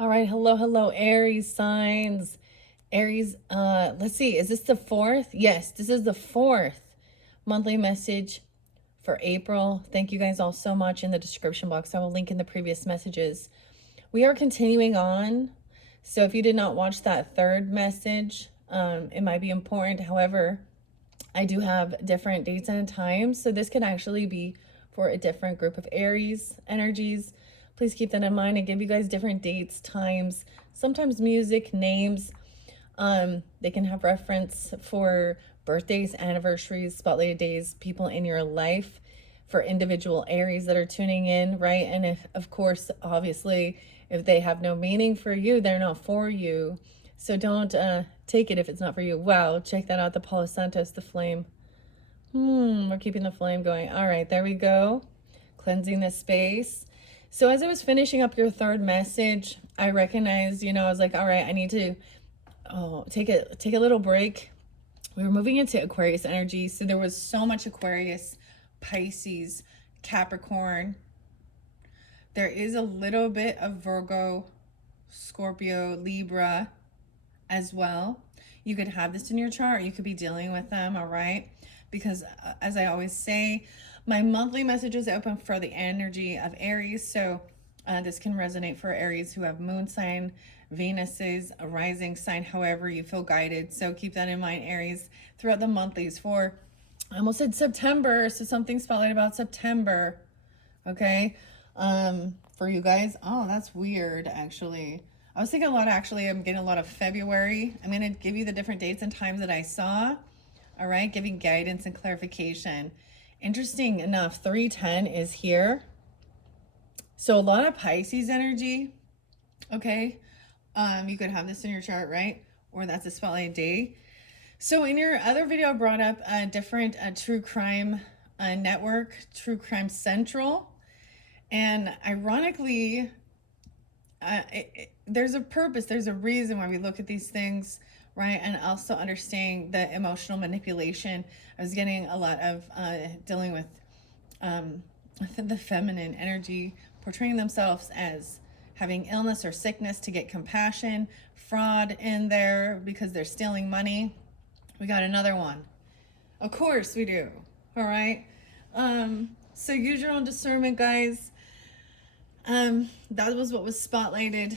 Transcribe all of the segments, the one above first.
All right, hello, Aries signs. Aries, let's see, is this the fourth? Yes, this is the fourth monthly message for April. Thank you guys all so much. In the description box, I will link in the previous messages. We are continuing on. So if you did not watch that third message, it might be important. However, I do have different dates and times. So this could actually be for a different group of Aries energies. Please keep that in mind and give you guys different dates, times, sometimes music, names. They can have reference for birthdays, anniversaries, spotlighted days, people in your life for individual Aries that are tuning in, right? And if, of course, obviously, if they have no meaning for you, they're not for you. So don't take it if it's not for you. Wow, check that out. The Palo Santos, the flame. We're keeping the flame going. All right, there we go. Cleansing the space. So as I was finishing up your third message, I recognized, I was like, all right, I need to take a little break. We were moving into Aquarius energy. So there was so much Aquarius, Pisces, Capricorn. There is a little bit of Virgo, Scorpio, Libra as well. You could have this in your chart. You could be dealing with them, all right? Because as I always say, my monthly messages open for the energy of Aries. So this can resonate for Aries who have moon sign, Venus's a rising sign, however you feel guided. So keep that in mind, Aries, throughout the monthlies for, I almost said September, so something spotlight about September, okay? For you guys. Oh, that's weird, actually. I was thinking a lot, actually, I'm getting a lot of February. I'm going to give you the different dates and times that I saw, all right? Giving guidance and clarification. Interesting enough, 310 is here. So a lot of Pisces energy, okay? You could have this in your chart, right? Or that's a spotlight day. So in your other video, I brought up a different true crime network, True Crime Central. And ironically, there's a purpose, there's a reason why we look at these things, right? And also understanding the emotional manipulation. I was getting a lot of dealing with the feminine energy, portraying themselves as having illness or sickness to get compassion, fraud in there because they're stealing money. We got another one. Of course we do. All right. So use your own discernment, guys. That was what was spotlighted.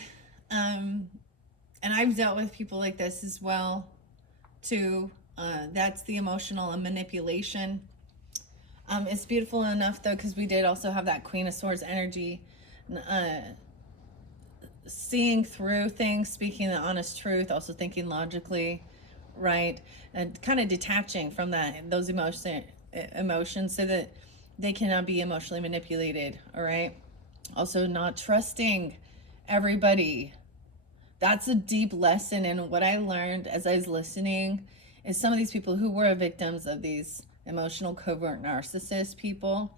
And I've dealt with people like this as well, too. That's the emotional and manipulation. It's beautiful enough, though, because we did also have that Queen of Swords energy, seeing through things, speaking the honest truth, also thinking logically, right? And kind of detaching from those emotions so that they cannot be emotionally manipulated, all right? Also not trusting everybody. That's a deep lesson. And what I learned as I was listening is some of these people who were victims of these emotional covert narcissist people,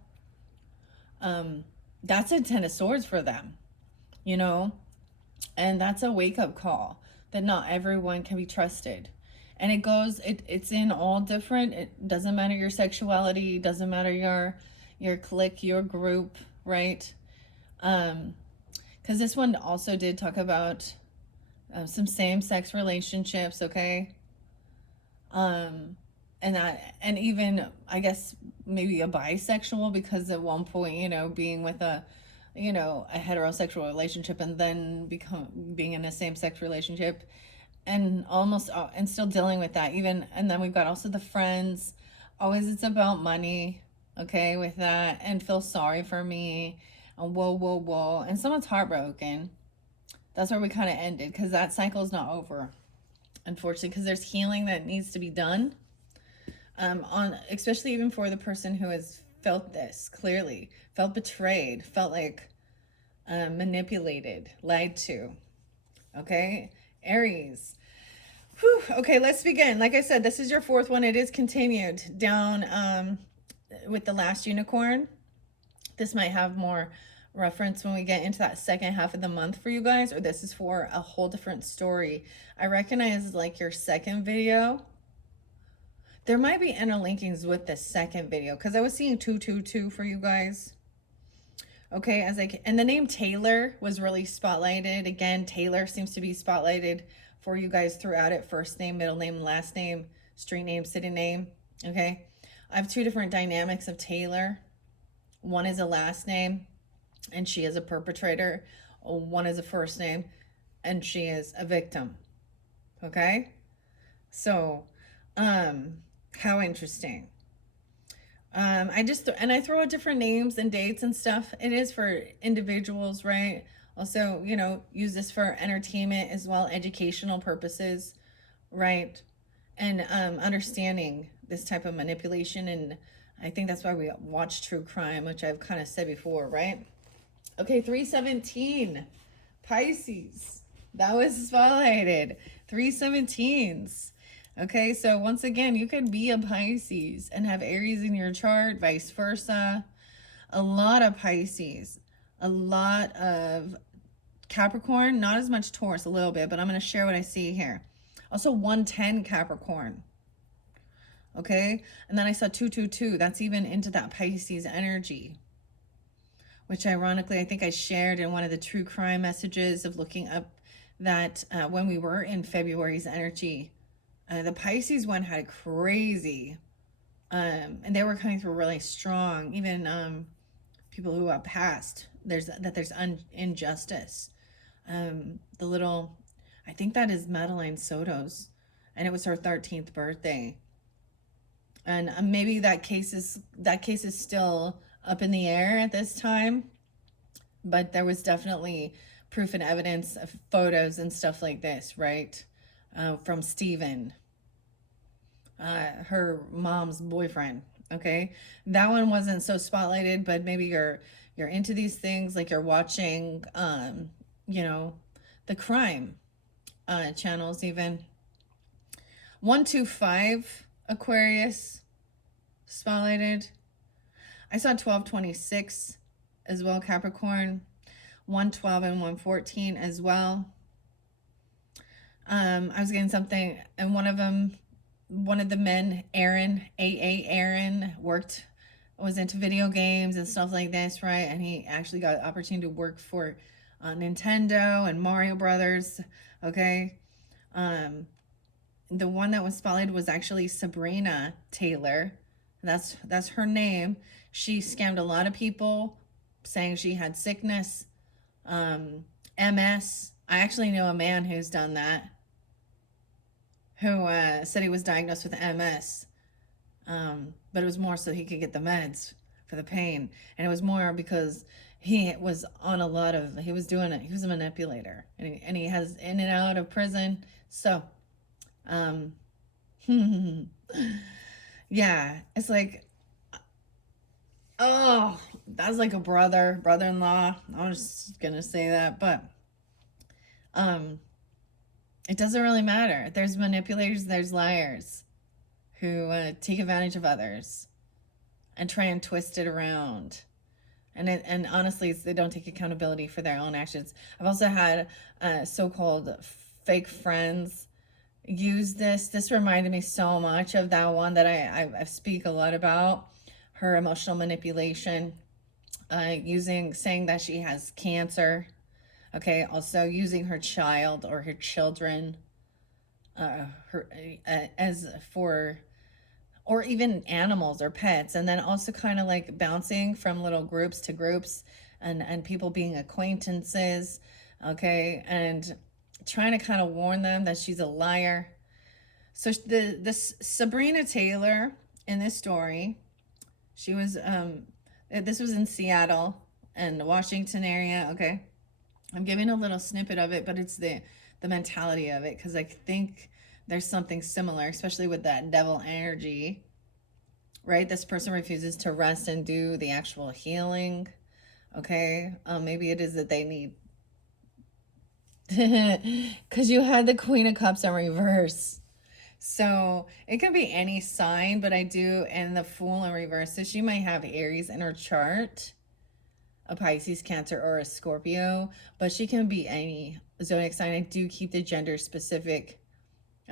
that's a 10 of swords for them, and that's a wake-up call that not everyone can be trusted. And it's in all different, it doesn't matter your sexuality, doesn't matter your clique, your group, right? Because this one also did talk about some same-sex relationships, okay? And even, I guess, maybe a bisexual, because at one point, being with a heterosexual relationship and then being in a same-sex relationship, and and still dealing with that even. And then we've got also the friends. Always it's about money, okay, with that, and feel sorry for me, and whoa, and someone's heartbroken. That's where we kind of ended, because that cycle is not over, unfortunately, because there's healing that needs to be done, especially even for the person who has felt this clearly, felt betrayed, felt like manipulated, lied to. Okay, Aries. Whew. Okay, let's begin. Like I said, this is your fourth one. It is continued down with the last unicorn. This might have more reference when we get into that second half of the month for you guys, or this is for a whole different story. I recognize like your second video. There might be interlinkings with the second video, because I was seeing 222 for you guys. Okay, as like, and the name Taylor was really spotlighted. Again, Taylor seems to be spotlighted for you guys throughout it. First name, middle name, last name, street name, city name. Okay, I have two different dynamics of Taylor. One is a last name, and she is a perpetrator. One is a first name, and she is a victim. Okay, so, how interesting. And I throw out different names and dates and stuff. It is for individuals, right? Also, use this for entertainment as well, educational purposes, right? And understanding this type of manipulation. And I think that's why we watch true crime, which I've kind of said before, right? Okay, 317, Pisces. That was spotlighted. 317s. Okay, so once again, you could be a Pisces and have Aries in your chart, vice versa. A lot of Pisces, a lot of Capricorn, not as much Taurus, a little bit, but I'm going to share what I see here. Also 110 Capricorn. Okay, and then I saw 222. That's even into that Pisces energy, which ironically, I think I shared in one of the true crime messages of looking up that when we were in February's energy, the Pisces one had crazy, and they were coming through really strong. Even people who have passed, there's injustice. The little, I think that is Madeline Soto's, and it was her 13th birthday. And maybe that case is still up in the air at this time, but there was definitely proof and evidence of photos and stuff like this, right? From Steven, her mom's boyfriend. Okay, that one wasn't so spotlighted, but maybe you're into these things, like you're watching, the crime channels even. 125 Aquarius spotlighted. I saw 1226 as well, Capricorn. 112 and 114 as well. I was getting something, and one of the men, Aaron, Aaron, was into video games and stuff like this, right? And he actually got an opportunity to work for Nintendo and Mario Brothers. Okay. The one that was spotlighted was actually Sabrina Taylor. That's her name. She scammed a lot of people, saying she had sickness, MS. I actually know a man who's done that, who said he was diagnosed with MS, but it was more so he could get the meds for the pain, and it was more because he was on a lot of, he was doing it. He was a manipulator, and he has in and out of prison. So, yeah, it's like, oh, that's like a brother-in-law. I was just gonna say that, but it doesn't really matter. There's manipulators, there's liars who take advantage of others and try and twist it around. And honestly, they don't take accountability for their own actions. I've also had so-called fake friends use this. This reminded me so much of that one that I speak a lot about, her emotional manipulation, saying that she has cancer. Okay, also using her child or her children, as for, or even animals or pets, and then also kind of like bouncing from little groups to groups, and people being acquaintances. Okay, and trying to kind of warn them that she's a liar. So this Sabrina Taylor in this story, she was this was in Seattle and the Washington area. Okay, I'm giving a little snippet of it, but it's the mentality of it, because I think there's something similar, especially with that devil energy, right? This person refuses to rest and do the actual healing. Okay, maybe it is that they need, because you had the Queen of Cups in reverse. So it could be any sign, but I do, and the Fool in reverse. So she might have Aries in her chart, a Pisces, Cancer, or a Scorpio, but she can be any zodiac sign. I do keep the gender specific.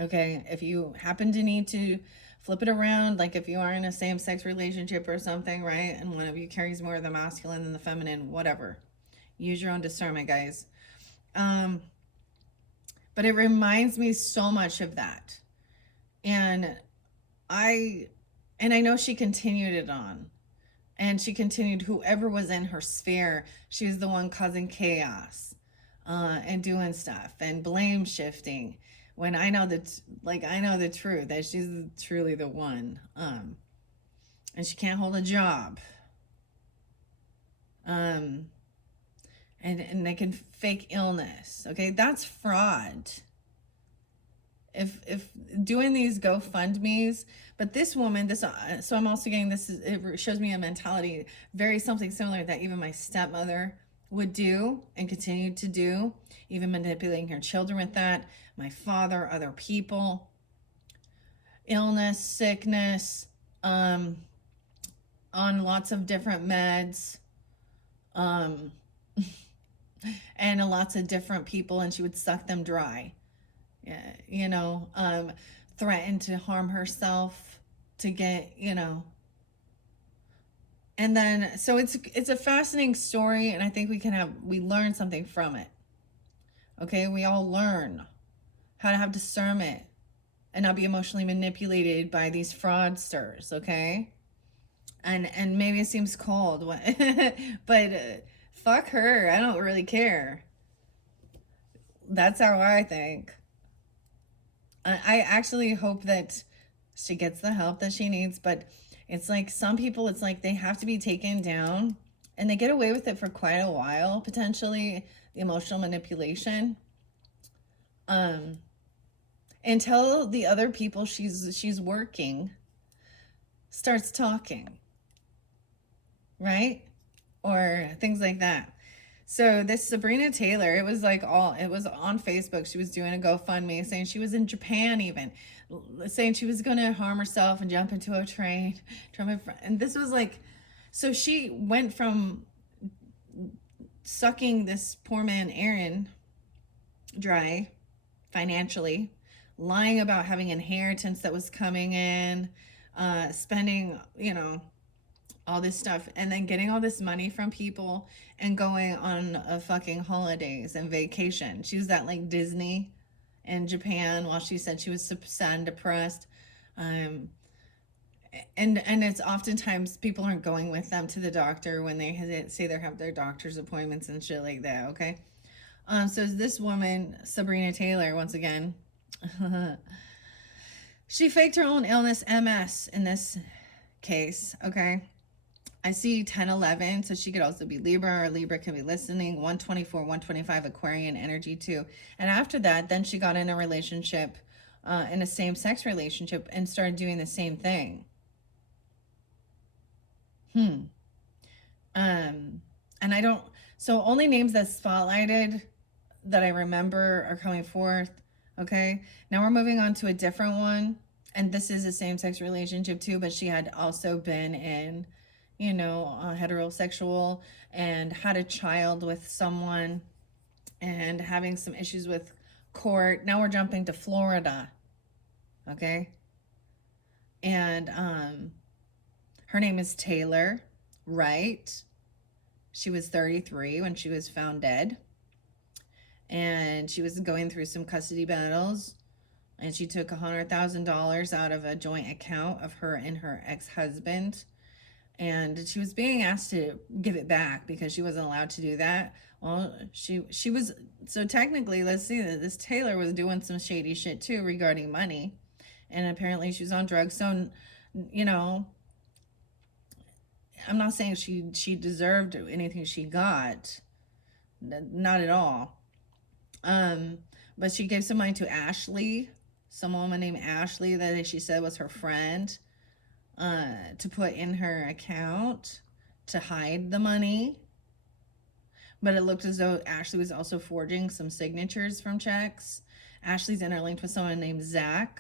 Okay, if you happen to need to flip it around, like if you are in a same-sex relationship or something, right, and one of you carries more of the masculine than the feminine, whatever, use your own discernment, guys. um but it reminds me so much of that. And I I know she continued it on, and she continued, whoever was in her sphere, she was the one causing chaos, and doing stuff and blame shifting, when I know that, like, I know the truth, that she's truly the one. And she can't hold a job. um and they can fake illness. Okay, that's fraud. If doing these GoFundMe's, but this woman, this so I'm also getting this, it shows me a mentality very something similar that even my stepmother would do and continue to do, even manipulating her children with that. My father, other people, illness, sickness, um, on lots of different meds, um, and lots of different people, and she would suck them dry. Yeah, threatened to harm herself to get, and then, so it's a fascinating story, and I think we learn something from it. Okay, we all learn how to have discernment and not be emotionally manipulated by these fraudsters. Okay, and maybe it seems cold, but fuck her. I don't really care. That's how I think. I actually hope that she gets the help that she needs, but it's like some people, it's like they have to be taken down, and they get away with it for quite a while, potentially, the emotional manipulation. Um, until the other people she's working starts talking, right? Or things like that. So this Sabrina Taylor, it was on Facebook. She was doing a GoFundMe saying she was in Japan, even saying she was going to harm herself and jump into a train. And this was like, so she went from sucking this poor man, Aaron, dry financially, lying about having inheritance that was coming in, spending, all this stuff, and then getting all this money from people and going on a fucking holidays and vacation. She was at like Disney in Japan while she said she was sad and depressed. Um, and it's oftentimes people aren't going with them to the doctor when they say they have their doctor's appointments and shit like that. Okay. So this woman, Sabrina Taylor, once again, she faked her own illness, MS, in this case. Okay. I see 1011, so she could also be Libra, or Libra can be listening. 124, 125 Aquarian energy too. And after that, then she got in a relationship, in a same-sex relationship, and started doing the same thing. And I don't, so only names that spotlighted that I remember are coming forth. Okay, now we're moving on to a different one, and this is a same-sex relationship too, but she had also been in, heterosexual, and had a child with someone, and having some issues with court. Now we're jumping to Florida. Okay, and her name is Taylor Wright. She was 33 when she was found dead, and she was going through some custody battles, and she took $100,000 out of a joint account of her and her ex-husband, and she was being asked to give it back because she wasn't allowed to do that. Well, she was, so technically, let's see, that this Taylor was doing some shady shit too regarding money, and apparently she was on drugs. So, I'm not saying she deserved anything she got, not at all. But she gave some money to Ashley, some woman named Ashley that she said was her friend, to put in her account to hide the money. But it looked as though Ashley was also forging some signatures from checks. Ashley's interlinked with someone named Zach,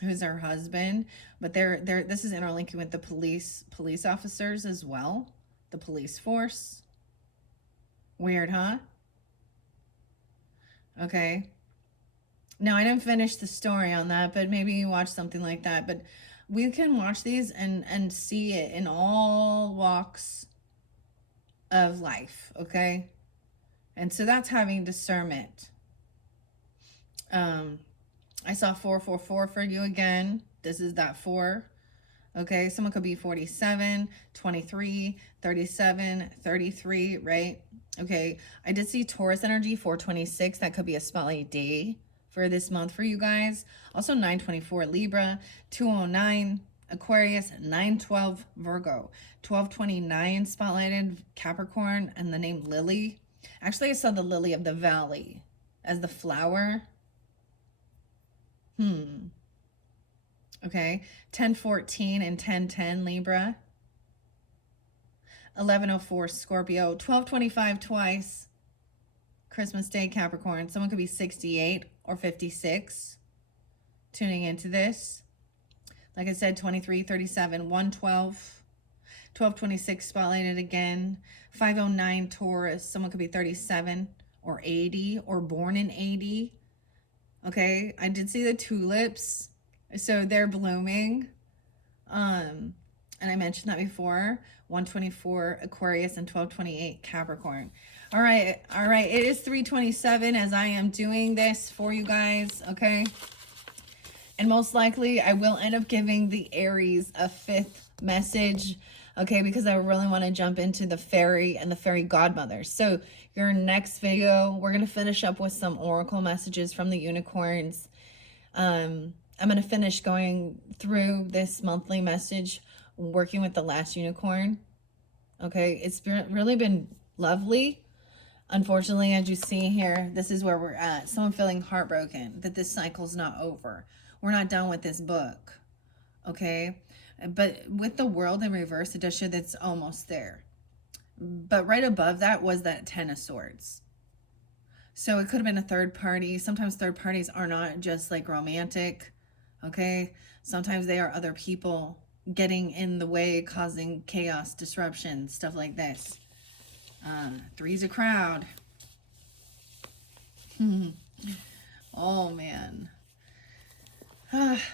who's her husband. But this is interlinking with the police officers as well, the police force. Weird, huh? Okay. Now, I didn't finish the story on that, but maybe you watch something like that. But we can watch these and see it in all walks of life, okay? And so that's having discernment. I saw 444 for you again. This is that 4. Okay, someone could be 47, 23, 37, 33, right? Okay, I did see Taurus energy, 426. That could be a spotlight day for this month for you guys. Also 924 Libra, 209 Aquarius, 912 Virgo, 1229 spotlighted Capricorn, and the name Lily. Actually, I saw the lily of the valley as the flower. Okay, 1014 and 1010 Libra, 1104 Scorpio, 1225 twice Christmas Day Capricorn. Someone could be 68 or 56 tuning into this. Like I said, 23, 37, 112, 1226 spotlighted again, 509 Taurus. Someone could be 37 or 80 or born in 80. Okay, I did see the tulips, so they're blooming. And I mentioned that before. 124 Aquarius and 1228 Capricorn. All right. It is 3:27 as I am doing this for you guys, okay? And most likely I will end up giving the Aries a 5th message, okay, because I really want to jump into the fairy and the fairy godmothers. So your next video, we're going to finish up with some oracle messages from the unicorns. I'm going to finish going through this monthly message, working with the last unicorn. Okay, it's really been lovely. Unfortunately, as you see here, this is where we're at. So I'm feeling heartbroken that this cycle's not over. We're not done with this book. Okay, but with the world in reverse, it does show that it's almost there. But right above that was that 10 of Swords. So it could have been a third party. Sometimes third parties are not just like romantic. Okay, sometimes they are other people getting in the way, causing chaos, disruption, stuff like this. 3's a crowd. Oh man.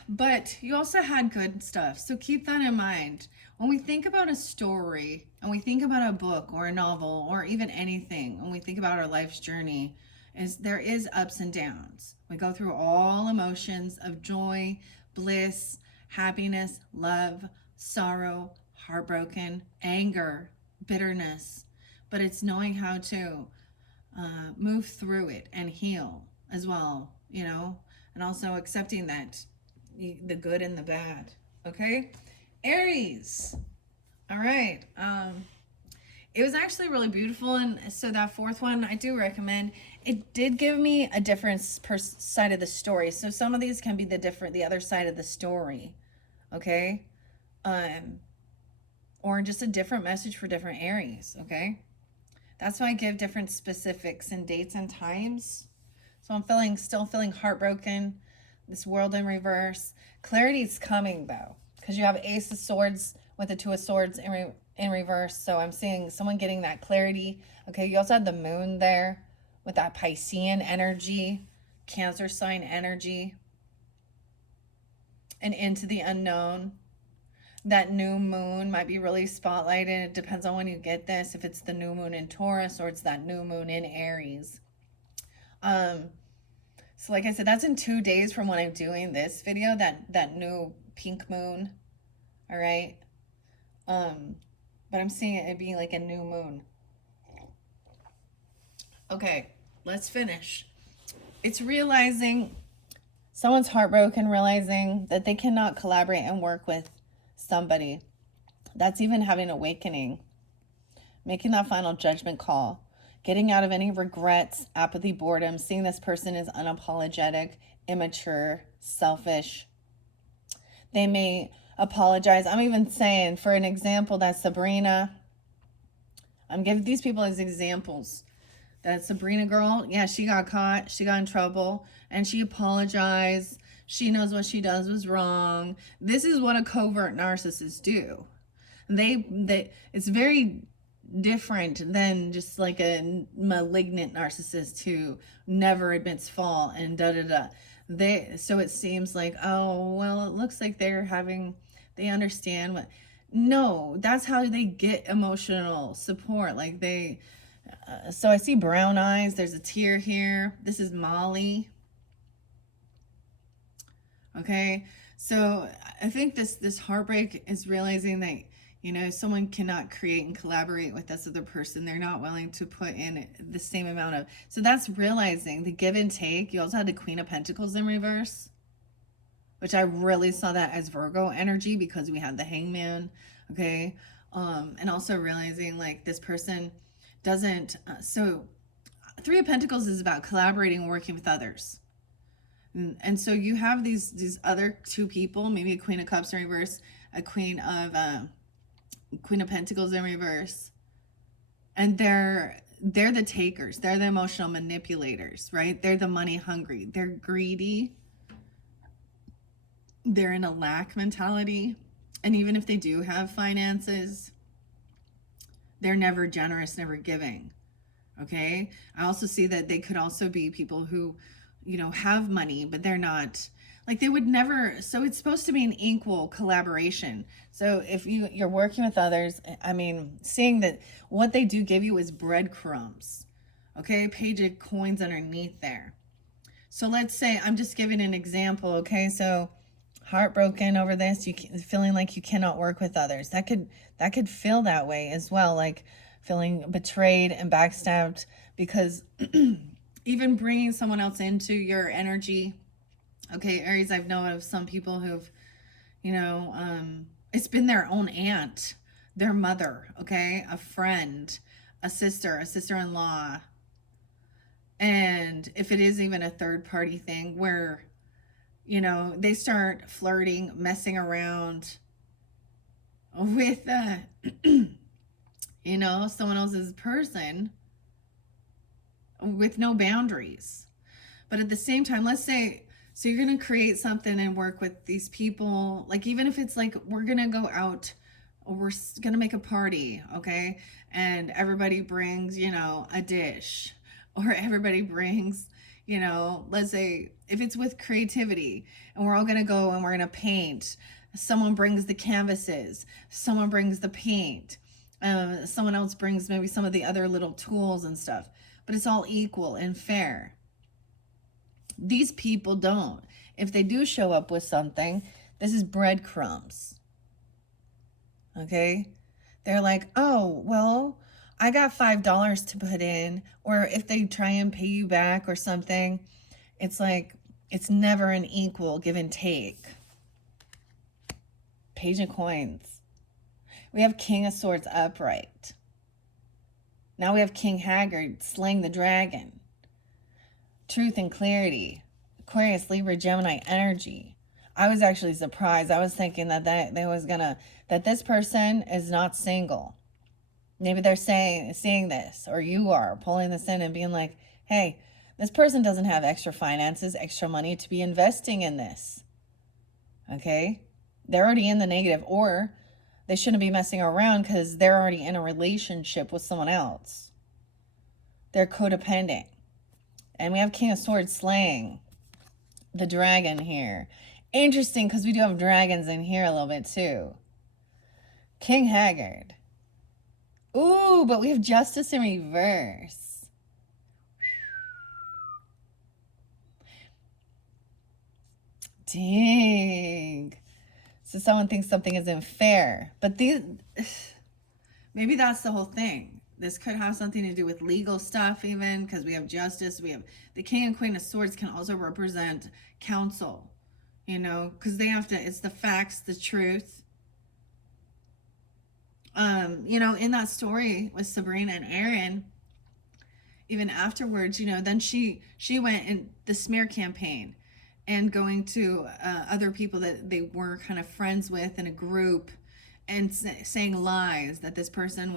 But you also had good stuff, so keep that in mind. When we think about a story, and we think about a book or a novel or even anything, when we think about our life's journey, there is ups and downs. We go through all emotions of joy, bliss, happiness, love, sorrow, heartbroken, anger, bitterness. But it's knowing how to move through it and heal as well, you know, and also accepting that the good and the bad. Okay, Aries. All right. It was actually really beautiful, and so that 4th one I do recommend. It did give me a different side of the story, so some of these can be the other side of the story. Okay, or just a different message for different Aries. Okay, that's why I give different specifics and dates and times. So I'm still feeling heartbroken. This world in reverse. Clarity's coming though, because you have Ace of Swords with the 2 of Swords in reverse. So I'm seeing someone getting that clarity. Okay, you also had the moon there with that Piscean energy, Cancer sign energy, and into the unknown. That new moon might be really spotlighted. It depends on when you get this, if it's the new moon in Taurus or it's that new moon in Aries. So like I said, that's in 2 days from when I'm doing this video, that new pink moon. All right. But I'm seeing it being like a new moon. Okay, let's finish. It's realizing someone's heartbroken, realizing that they cannot collaborate and work with somebody. That's even having an awakening. Making that final judgment call. Getting out of any regrets, apathy, boredom. Seeing this person is unapologetic, immature, selfish. They may apologize. I'm even saying, for an example, that Sabrina. I'm giving these people as examples. That Sabrina girl, yeah, she got caught. She got in trouble. And she apologized. She knows what she does was wrong. This is what a covert narcissist do. It's very different than just like a malignant narcissist who never admits fault and da da da. So it seems like, oh well, it looks like they understand what. No, that's how they get emotional support. Like so I see brown eyes. There's a tear here. This is Molly. Okay, so I think this heartbreak is realizing that, someone cannot create and collaborate with this other person. They're not willing to put in the same amount of. So that's realizing the give and take. You also had the Queen of Pentacles in reverse, which I really saw that as Virgo energy because we had the Hangman. Okay, and also realizing like this person doesn't. So Three of Pentacles is about collaborating, working with others. And so you have these other two people, maybe a Queen of Cups in reverse, a Queen of Pentacles in reverse, and they're the takers, they're the emotional manipulators, right? They're the money hungry, they're greedy, they're in a lack mentality, and even if they do have finances, they're never generous, never giving. Okay, I also see that they could also be people who have money, but they're not, like, they would never. So it's supposed to be an equal collaboration. So if you're working with others, I mean, seeing that what they do give you is breadcrumbs. Okay, page of coins underneath there. So let's say, I'm just giving an example. Okay, so heartbroken over this, feeling like you cannot work with others. That could feel that way as well, like feeling betrayed and backstabbed because even bringing someone else into your energy. Okay, Aries, I've known of some people who've, it's been their own aunt, their mother, okay, a friend, a sister-in-law. And if it is even a third party thing where, they start flirting, messing around with, someone else's person with no boundaries. But at the same time, let's say, so you're going to create something and work with these people, like even if it's like we're going to go out or we're going to make a party, okay? And everybody brings, a dish, or everybody brings, let's say if it's with creativity and we're all going to go and we're going to paint, someone brings the canvases, someone brings the paint, someone else brings maybe some of the other little tools and stuff, but it's all equal and fair. These people don't. If they do show up with something, this is breadcrumbs. Okay? They're like, oh, well, I got $5 to put in. Or if they try and pay you back or something, it's like, it's never an equal give and take. Page of Coins. We have King of Swords upright. Now we have King Haggard slaying the dragon. Truth and clarity. Aquarius, Libra, Gemini energy. I was actually surprised. I was thinking that that this person is not single. Maybe they're seeing this, or you are pulling this in and being like, hey, this person doesn't have extra finances, extra money to be investing in this. Okay? They're already in the negative, or they shouldn't be messing around because they're already in a relationship with someone else. They're codependent. And we have King of Swords slaying the dragon here. Interesting, because we do have dragons in here a little bit too. King Haggard. Ooh, but we have Justice in reverse. Dang. So someone thinks something isn't fair. But maybe that's the whole thing. This could have something to do with legal stuff even, because we have Justice. We have the King and Queen of Swords can also represent counsel, because they have to, it's the facts, the truth. In that story with Sabrina and Aaron, even afterwards, then she went in the smear campaign and going to other people that they were kind of friends with in a group and saying lies that this person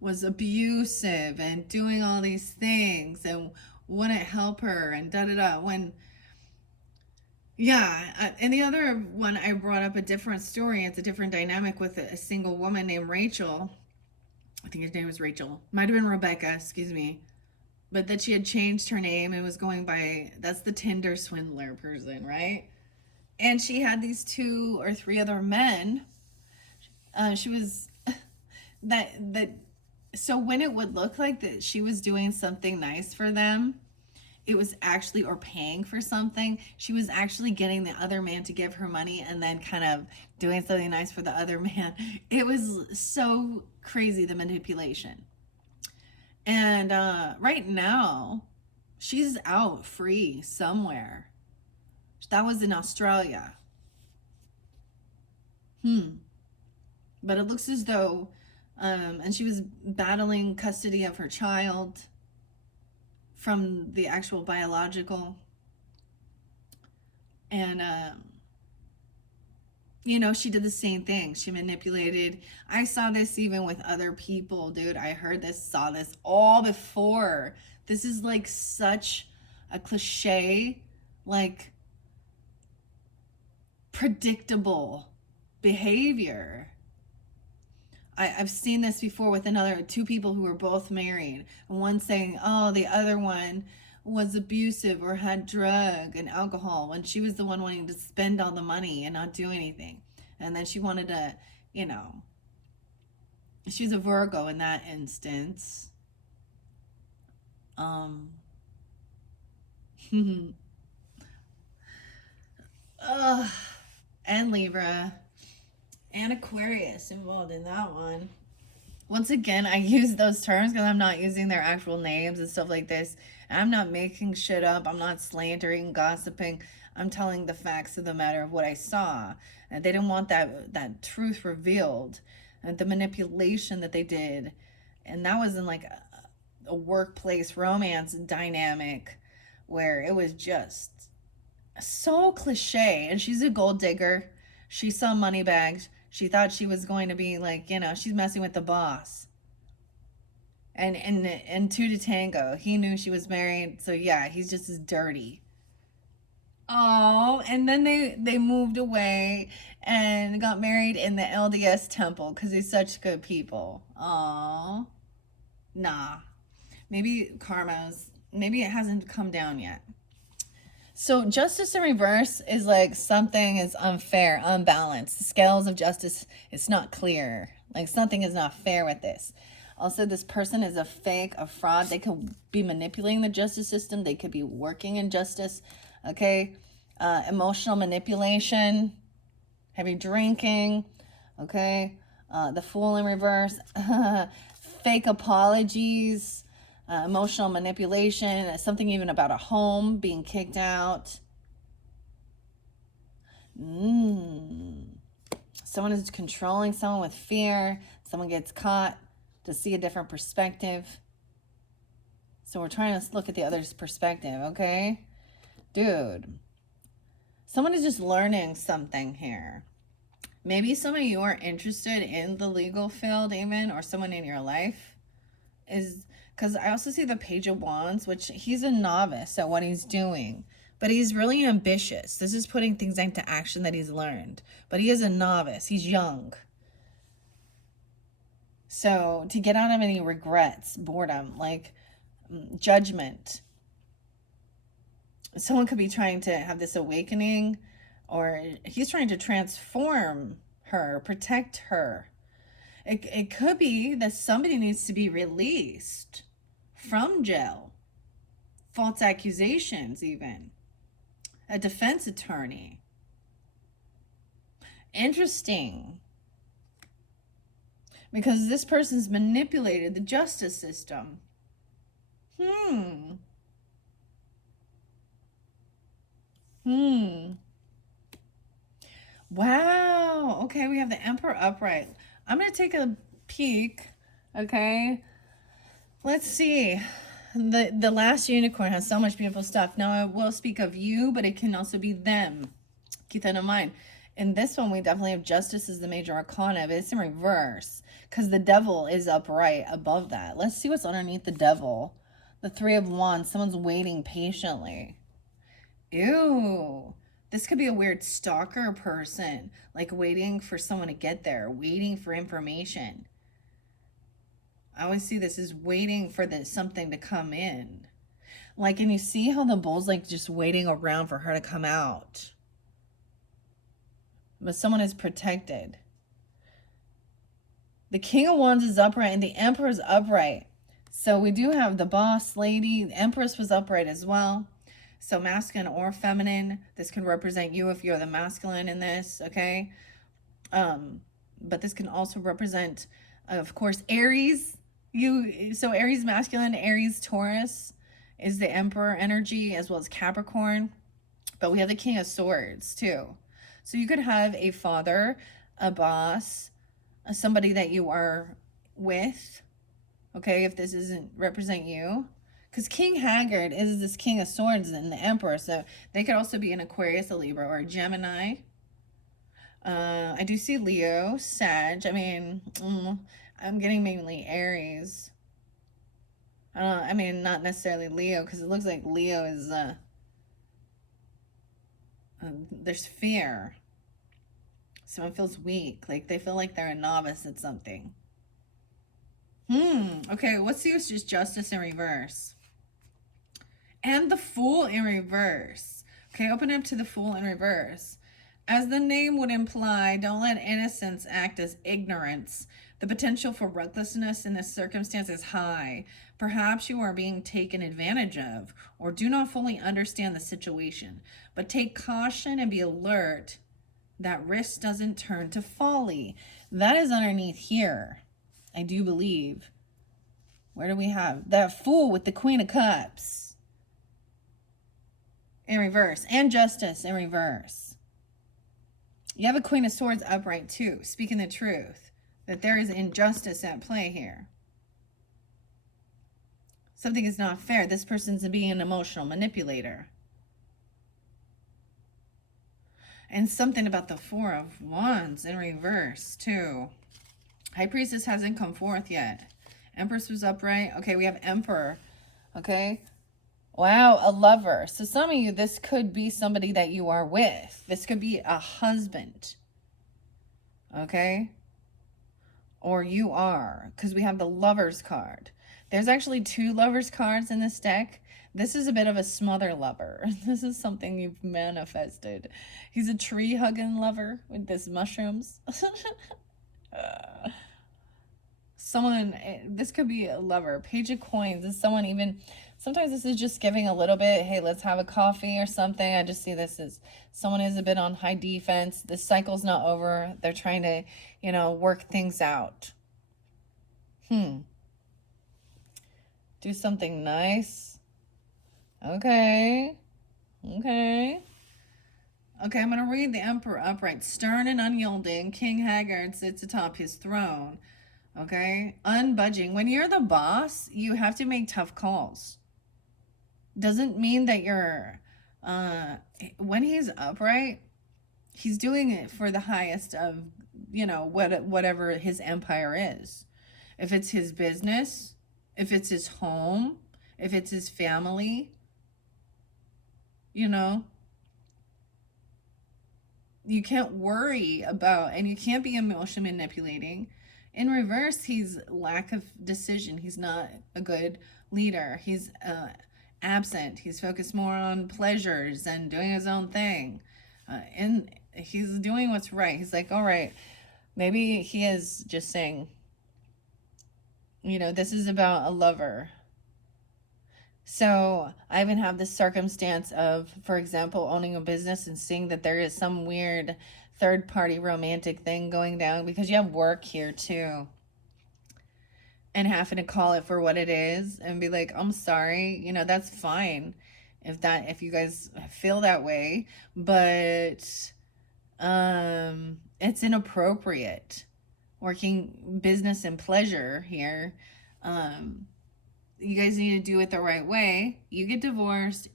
was abusive and doing all these things and wouldn't help her and da-da-da. And the other one, I brought up a different story. It's a different dynamic with a single woman named Rachel. I think his name was Rachel. Might have been Rebecca, excuse me. But that she had changed her name and was going by, that's the Tinder swindler person, right? And she had these 2 or 3 other men. She was that so when it would look like that she was doing something nice for them, it was actually, or paying for something, she was actually getting the other man to give her money and then kind of doing something nice for the other man. It was so crazy, the manipulation. And right now, she's out free somewhere. That was in Australia. But it looks as though, and she was battling custody of her child from the actual biological. And, she did the same thing. She manipulated. I saw this even with other people, dude. I heard this, saw this all before. This is like such a cliche, like predictable behavior. I've seen this before with 2 people who were both married. And one saying, oh, the other one was abusive or had drug and alcohol when she was the one wanting to spend all the money and not do anything. And then she wanted to, she's a Virgo in that instance. And Libra and Aquarius involved in that one. Once again, I use those terms because I'm not using their actual names and stuff like this. I'm not making shit up. I'm not slandering, gossiping. I'm telling the facts of the matter of what I saw. And they didn't want that truth revealed. And the manipulation that they did. And that was in like a workplace romance dynamic where it was just so cliche. And she's a gold digger. She saw money bags. She thought she was going to be like, she's messing with the boss. And two to tango. He knew she was married, so yeah, he's just as dirty. Oh, and then they moved away and got married in the LDS temple because they're such good people. Oh, nah. Maybe it hasn't come down yet. So justice in reverse is like something is unfair, unbalanced. The scales of justice, it's not clear. Like something is not fair with this. Also, this person is a fake, a fraud. They could be manipulating the justice system. They could be working in justice. Okay. Emotional manipulation, heavy drinking. Okay. The fool in reverse. Fake apologies. Emotional manipulation, something even about a home being kicked out. Someone is controlling someone with fear. Someone gets caught to see a different perspective. So we're trying to look at the other's perspective, okay? Dude, someone is just learning something here. Maybe some of you are interested in the legal field, even, or someone in your life is... Because I also see the Page of Wands, which he's a novice at what he's doing. But he's really ambitious. This is putting things into action that he's learned. But he is a novice. He's young. So to get out of any regrets, boredom, like judgment. Someone could be trying to have this awakening. Or he's trying to transform her, protect her. It could be that somebody needs to be released from jail. False accusations, even. A defense attorney. Interesting. Because this person's manipulated the justice system. Wow. Okay, we have the Emperor upright. I'm going to take a peek, okay? Let's see. The last unicorn has so much beautiful stuff. Now, I will speak of you, but it can also be them. Keep that in mind. In this one, we definitely have justice as the major arcana, but it's in reverse because the devil is upright above that. Let's see what's underneath the devil. The 3 of Wands. Someone's waiting patiently. Ew. This could be a weird stalker person, like waiting for someone to get there, waiting for information. I always see this as waiting for something to come in. Like, and you see how the bull's like just waiting around for her to come out. But someone is protected. The King of Wands is upright and the Emperor is upright. So we do have the boss lady. The Empress was upright as well. So masculine or feminine. This can represent you if you're the masculine in this, okay? But this can also represent, of course, Aries. So Aries masculine, Aries Taurus is the Emperor energy, as well as Capricorn. But we have the King of Swords too. So you could have a father, a boss, somebody that you are with, okay, if this doesn't represent you. Because King Haggard is this King of Swords and the Emperor. So they could also be an Aquarius, a Libra, or a Gemini. I do see Leo, Sag. I mean, I'm getting mainly Aries. I mean, not necessarily Leo, because it looks like Leo is, there's fear. Someone feels weak, like they feel like they're a novice at something. Okay, let's see what's just justice in reverse. And the Fool in reverse. Okay, open up to the Fool in reverse. As the name would imply, don't let innocence act as ignorance. The potential for recklessness in this circumstance is high. Perhaps you are being taken advantage of or do not fully understand the situation. But take caution and be alert that risk doesn't turn to folly. That is underneath here, I do believe. Where do we have that Fool with the Queen of Cups in reverse and Justice in reverse? You have a Queen of Swords upright too, speaking the truth, that there is injustice at play here. Something is not fair. This person's being an emotional manipulator. And something about the Four of Wands in reverse too. High Priestess hasn't come forth yet. Empress was upright. Okay, we have Emperor. Okay. Wow, a lover. So some of you, this could be somebody that you are with. This could be a husband. Okay? Or you are, because we have the Lovers card. There's actually 2 Lovers cards in this deck. This is a bit of a smother lover. This is something you've manifested. He's a tree-hugging lover with this mushrooms. Someone, this could be a lover. Page of Coins is someone even, sometimes this is just giving a little bit, hey, let's have a coffee or something. I just see this as someone is a bit on high defense. This cycle's not over. They're trying to, work things out. Do something nice. Okay. Okay, I'm going to read the Emperor upright. Stern and unyielding, King Haggard sits atop his throne. Okay, unbudging. When you're the boss, you have to make tough calls. Doesn't mean that you're, when he's upright, he's doing it for the highest of, whatever his empire is. If it's his business, if it's his home, if it's his family, you can't worry about, and you can't be emotion manipulating. In reverse, he's lack of decision. He's not a good leader. He's absent. He's focused more on pleasures and doing his own thing. And he's doing what's right. He's like, all right, maybe he is just saying, this is about a lover. So I even have this circumstance of, for example, owning a business and seeing that there is some weird third-party romantic thing going down, because you have work here too, and having to call it for what it is and be like, I'm sorry, that's fine if you guys feel that way, but it's inappropriate working business and pleasure here. You guys need to do it the right way. You get divorced.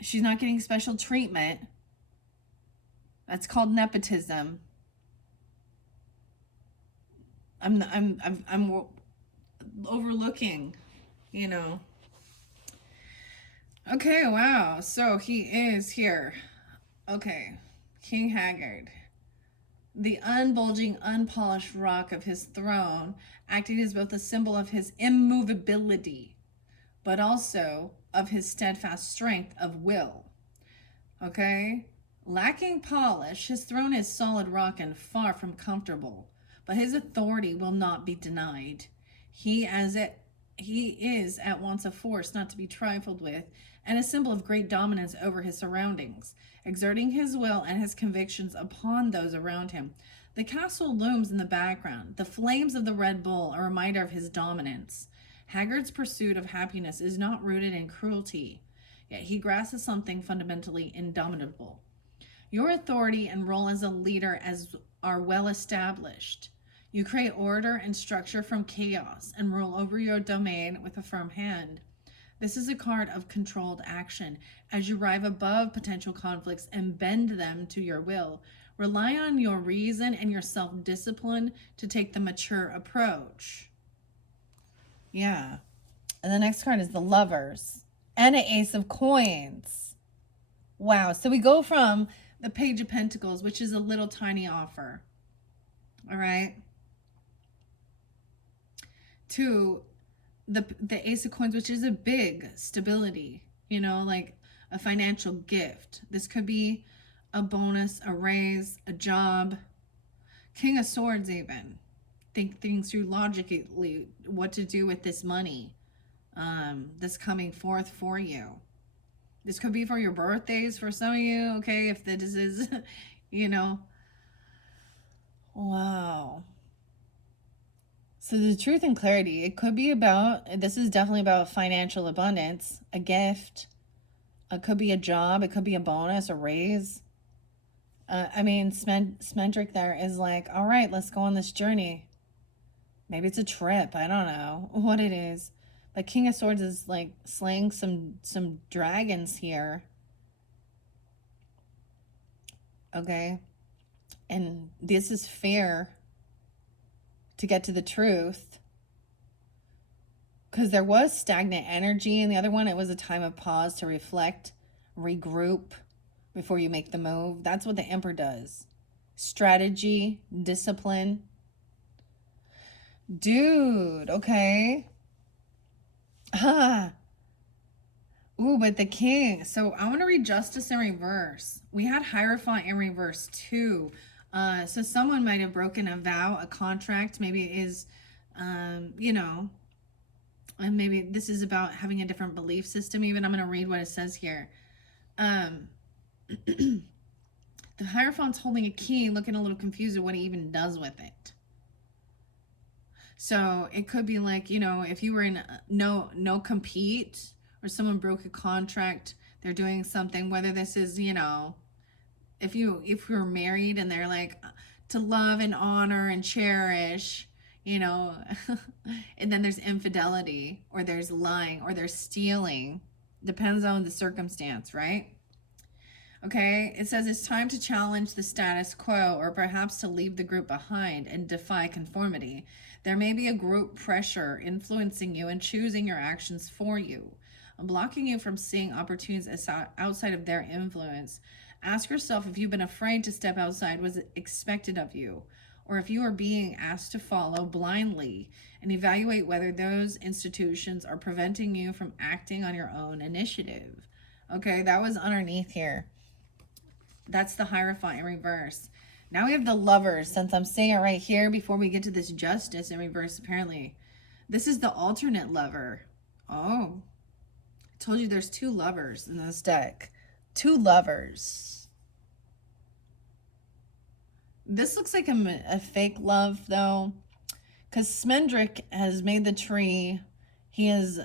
She's not getting special treatment. That's called nepotism. I'm overlooking, Okay, wow. So he is here. Okay, King Haggard. The unbulging, unpolished rock of his throne, acting as both a symbol of his immovability, but also of his steadfast strength of will. Okay? Lacking polish, his throne is solid rock and far from comfortable, but his authority will not be denied. He is at once a force not to be trifled with, and a symbol of great dominance over his surroundings, exerting his will and his convictions upon those around him. The castle looms in the background. The flames of the Red Bull, a reminder of his dominance. Haggard's pursuit of happiness is not rooted in cruelty, yet he grasps something fundamentally indomitable. Your authority and role as a leader are well established. You create order and structure from chaos and rule over your domain with a firm hand. This is a card of controlled action as you rise above potential conflicts and bend them to your will. Rely on your reason and your self-discipline to take the mature approach. Yeah. And the next card is the Lovers and an Ace of Coins. Wow. So we go from the Page of Pentacles, which is a little tiny offer, all right, to the Ace of Coins, which is a big stability, you know, like a financial gift. This could be a bonus, a raise, a job. King of Swords, even. Think things through logically, what to do with this money that's coming forth for you. This could be for your birthdays for some of you, okay, if this is, you know. Wow. So the truth and clarity, it could be about, this is definitely about financial abundance, a gift. It could be a job. It could be a bonus, a raise. I mean, Smendrick there is like, all right, let's go on this journey. Maybe it's a trip. I don't know what it is. But King of Swords is like slaying some dragons here. Okay. And this is fair to get to the truth. Because there was stagnant energy in the other one. It was a time of pause to reflect, regroup before you make the move. That's what the Emperor does. Strategy, discipline. Dude, okay. Ah. Ooh, but the King. So I want to read Justice in reverse. We had Hierophant in reverse too. So someone might have broken a vow, a contract. Maybe it is, you know, and maybe this is about having a different belief system. Even I'm going to read what it says here. The Hierophant's holding a key, looking a little confused at what he even does with it. So it could be like, you know, if you were in no compete, or someone broke a contract, they're doing something, whether this is, you know, if you're married and they're like, to love and honor and cherish, you know, and then there's infidelity, or there's lying, or there's stealing. Depends on the circumstance, right? Okay, it says it's time to challenge the status quo, or perhaps to leave the group behind and defy conformity. There may be a group pressure influencing you and choosing your actions for you, blocking you from seeing opportunities outside of their influence. Ask yourself if you've been afraid to step outside what's expected of you, or if you are being asked to follow blindly, and evaluate whether those institutions are preventing you from acting on your own initiative. Okay, that was underneath here. That's the Hierophant in reverse. Now we have the Lovers, since I'm saying it right here before we get to this Justice in reverse, apparently. This is the alternate lover. Oh, I told you there's two lovers in this deck. Two lovers. This looks like a fake love, though, because Smendrick has made the tree. He is...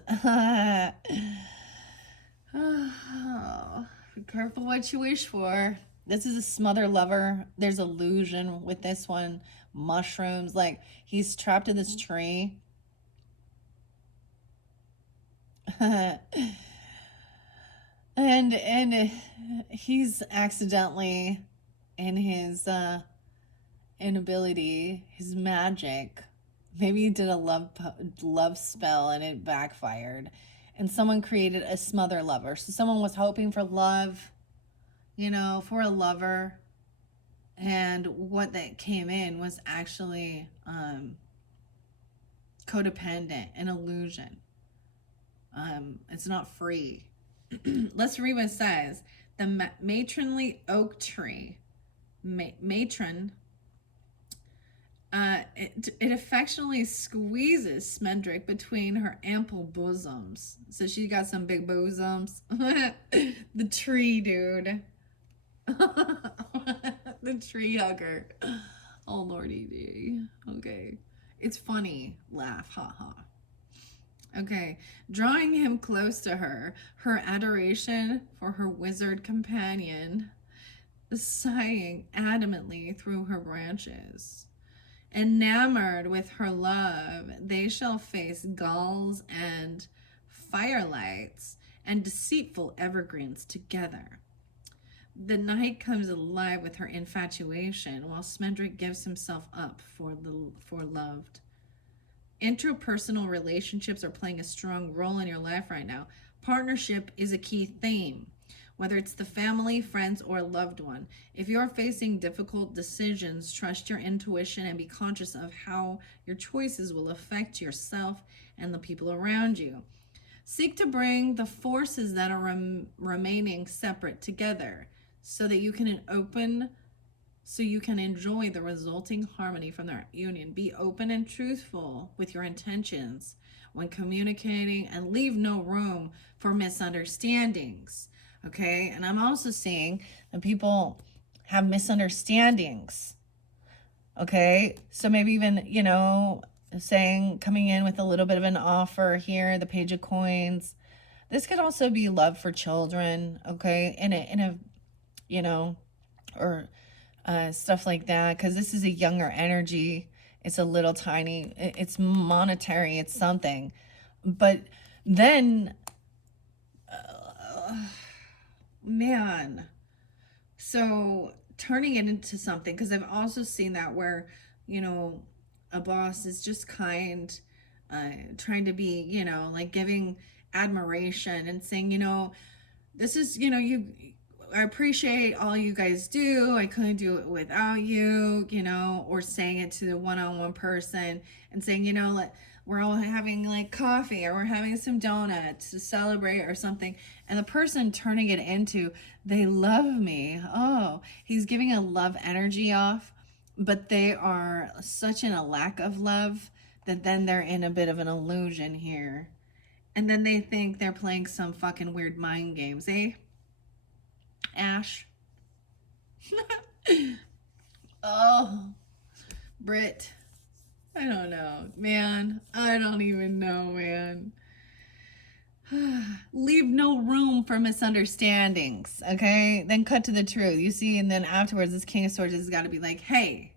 Oh, be careful what you wish for. This is a smother lover. There's illusion with this one. Mushrooms. Like, he's trapped in this tree. and he's accidentally, in his inability, his magic, maybe he did a love spell and it backfired, and someone created a smother lover. So someone was hoping for love, you know, for a lover, And what that came in was actually codependent, an illusion. It's not free. Let's read what it says. The matronly oak tree, matron, it affectionately squeezes Smendrick between her ample bosoms. So she got some big bosoms. The tree, dude. The tree hugger. Oh, lordy D. Okay. It's funny. Laugh. Ha ha. Okay. Drawing him close to her, her adoration for her wizard companion, sighing adamantly through her branches. Enamored with her love, they shall face gulls and firelights and deceitful evergreens together. The night comes alive with her infatuation, while Smendrick gives himself up for loved. Interpersonal relationships are playing a strong role in your life right now. Partnership is a key theme, whether it's the family, friends, or a loved one. If you're facing difficult decisions, trust your intuition and be conscious of how your choices will affect yourself and the people around you. Seek to bring the forces that are remaining separate together so that you can enjoy the resulting harmony from their union. Be open and truthful with your intentions when communicating and leave no room for misunderstandings. Okay? And I'm also seeing that people have misunderstandings. Okay? So maybe even, coming in with a little bit of an offer here, the Page of Coins. This could also be love for children, okay? Or stuff like that, because this is a younger energy. It's a little tiny, it's monetary, it's something. But then, man, so turning it into something, because I've also seen that where, a boss is just kind, trying to be, like giving admiration and saying, this is, I appreciate all you guys do. I couldn't do it without you, or saying it to the one-on-one person and saying, we're all having like coffee or we're having some donuts to celebrate or something. And the person turning it into, they love me. Oh, he's giving a love energy off, but they are such in a lack of love that then they're in a bit of an illusion here. And then they think they're playing some fucking weird mind games, eh? Ash. Oh, Brit. I don't know, man. I don't even know, man. Leave no room for misunderstandings, okay? Then cut to the truth. You see, and then afterwards, this King of Swords has got to be like, hey,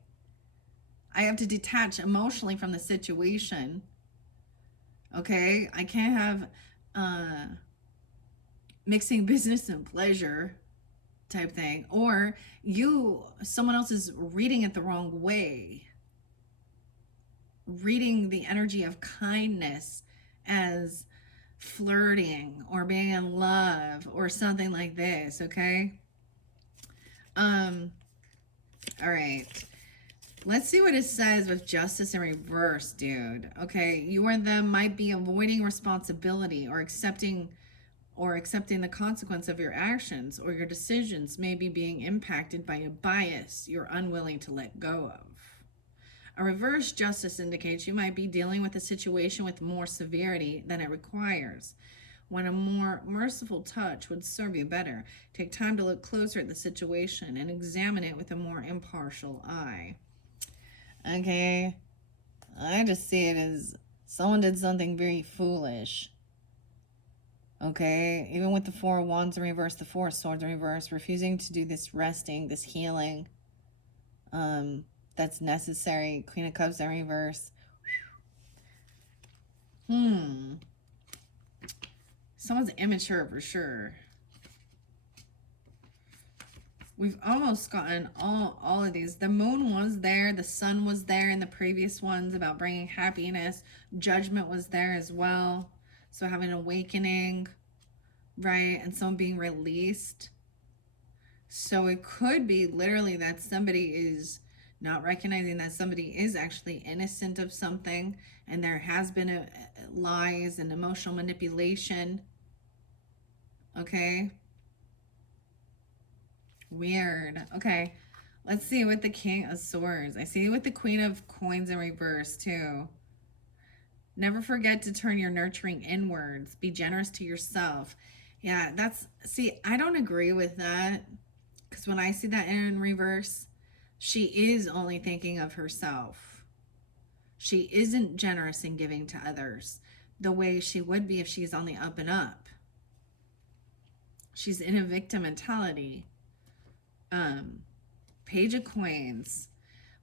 I have to detach emotionally from the situation, okay? I can't have mixing business and pleasure type thing, or someone else is reading it the wrong way, reading the energy of kindness as flirting or being in love or something like this. Okay, all right, let's see what it says with Justice in reverse, dude. Okay, you or them might be avoiding responsibility or accepting the consequence of your actions, or your decisions may be being impacted by a bias you're unwilling to let go of. A reverse justice indicates you might be dealing with a situation with more severity than it requires, when a more merciful touch would serve you better. Take time to look closer at the situation and examine it with a more impartial eye. Okay, I just see it as someone did something very foolish. Okay, even with the Four of Wands in reverse, the Four of Swords in reverse, refusing to do this resting, this healing, that's necessary. Queen of Cups in reverse. Someone's immature for sure. We've almost gotten all of these. The moon was there. The sun was there in the previous ones about bringing happiness. Judgment was there as well. So having an awakening, right? And someone being released. So it could be literally that somebody is not recognizing that somebody is actually innocent of something, and there has been lies and emotional manipulation. Okay. Weird. Okay. Let's see with the King of Swords. I see with the Queen of Coins in reverse too. Never forget to turn your nurturing inwards. Be generous to yourself. Yeah, see, I don't agree with that. Because when I see that in reverse, she is only thinking of herself. She isn't generous in giving to others the way she would be if she's on the up and up. She's in a victim mentality. Page of Coins.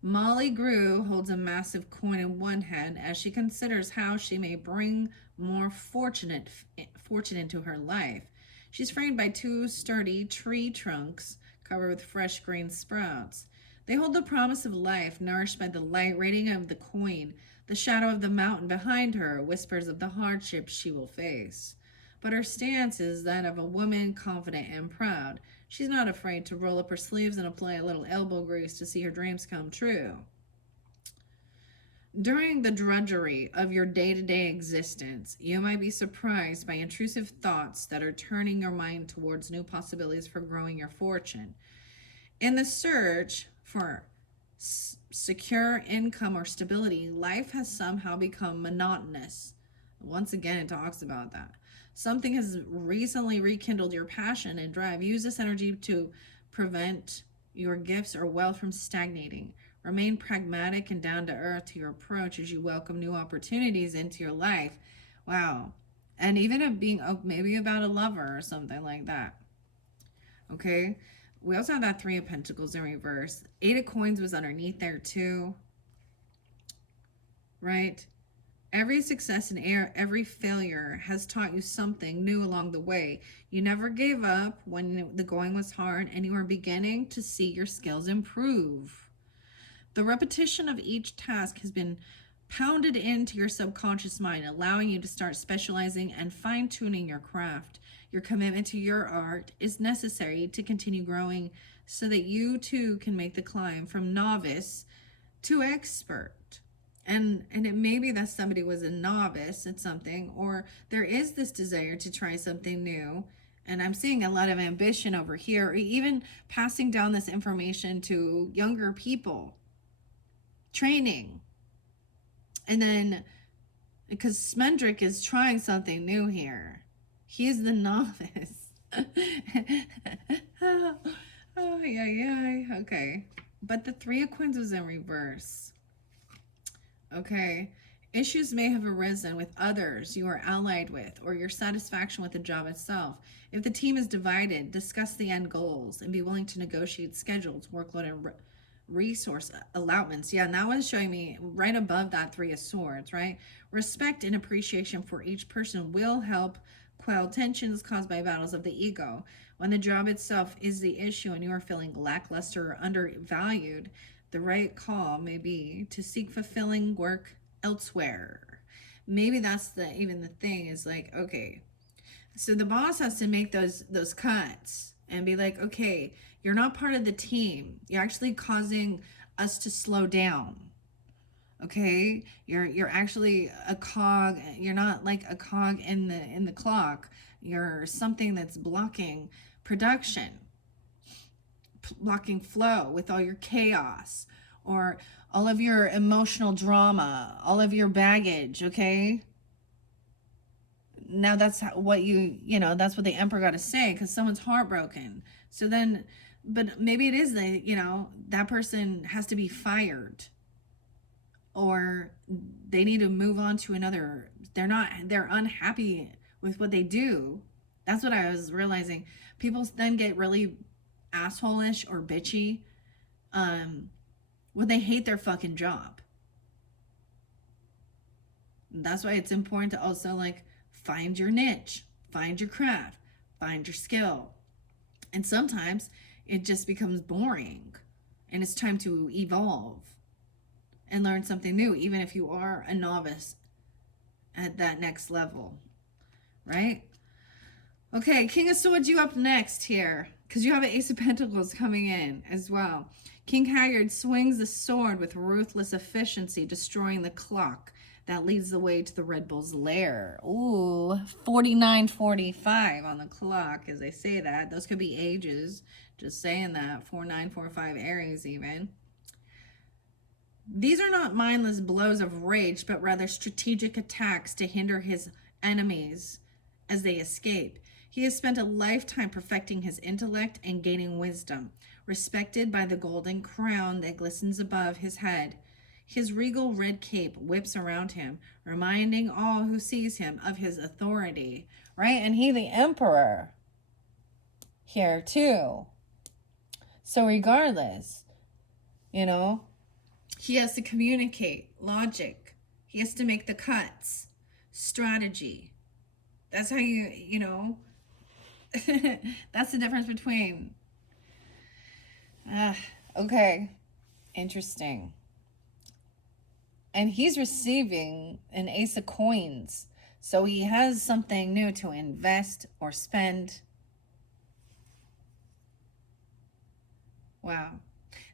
Molly Grew holds a massive coin in one hand as she considers how she may bring more fortune into her life. She's framed by two sturdy tree trunks covered with fresh green sprouts. They hold the promise of life, nourished by the light radiating of the coin. The shadow of the mountain behind her whispers of the hardships she will face. But her stance is that of a woman confident and proud. She's not afraid to roll up her sleeves and apply a little elbow grease to see her dreams come true. During the drudgery of your day-to-day existence, you might be surprised by intrusive thoughts that are turning your mind towards new possibilities for growing your fortune. In the search for secure income or stability, life has somehow become monotonous. Once again, it talks about that. Something has recently rekindled your passion and drive. Use this energy to prevent your gifts or wealth from stagnating. Remain pragmatic and down to earth to your approach as you welcome new opportunities into your life. Wow. And even of being maybe about a lover or something like that. Okay. We also have that Three of Pentacles in reverse. Eight of Coins was underneath there too. Right? Every success and every failure has taught you something new along the way. You never gave up when the going was hard, and you are beginning to see your skills improve. The repetition of each task has been pounded into your subconscious mind, allowing you to start specializing and fine-tuning your craft. Your commitment to your art is necessary to continue growing so that you too can make the climb from novice to expert. And it may be that somebody was a novice at something, or there is this desire to try something new. And I'm seeing a lot of ambition over here, or even passing down this information to younger people. Training. And then, because Smendrick is trying something new here. He's the novice. Oh, yeah. Okay. But the Three of Coins was in reverse. Okay. Issues may have arisen with others you are allied with or your satisfaction with the job itself. If the team is divided, discuss the end goals and be willing to negotiate schedules, workload, and resource allotments. Yeah, and that was showing me right above that Three of Swords, right? Respect and appreciation for each person will help quell tensions caused by battles of the ego. When the job itself is the issue and you are feeling lackluster or undervalued, the right call may be to seek fulfilling work elsewhere. Maybe that's even the thing is like, okay, so the boss has to make those cuts and be like, okay, you're not part of the team. You're actually causing us to slow down. Okay, you're actually a cog. You're not like a cog in the clock. You're something that's blocking production, blocking flow with all your chaos or all of your emotional drama, all of your baggage. Okay, now that's what that's what the emperor got to say, because someone's heartbroken. So then, but maybe it is that that person has to be fired, or they need to move on to another. They're unhappy with what they do. That's what I was realizing. People then get really asshole-ish or bitchy when they hate their fucking job. That's why it's important to also find your niche, find your craft, find your skill. And sometimes it just becomes boring and it's time to evolve and learn something new, even if you are a novice at that next level, right? Okay, King of Swords, you up next here. because you have an Ace of Pentacles coming in as well. King Haggard swings the sword with ruthless efficiency, destroying the clock that leads the way to the Red Bull's lair. Ooh, 49:45 on the clock as I say that. Those could be ages. Just saying that. 4945 Aries even. These are not mindless blows of rage, but rather strategic attacks to hinder his enemies as they escape. He has spent a lifetime perfecting his intellect and gaining wisdom, respected by the golden crown that glistens above his head. His regal red cape whips around him, reminding all who sees him of his authority. Right? And he the emperor here too. So regardless, you know, he has to communicate, logic. He has to make the cuts, strategy. That's how you know, that's the difference between, okay, interesting. And he's receiving an Ace of Coins. So he has something new to invest or spend. Wow.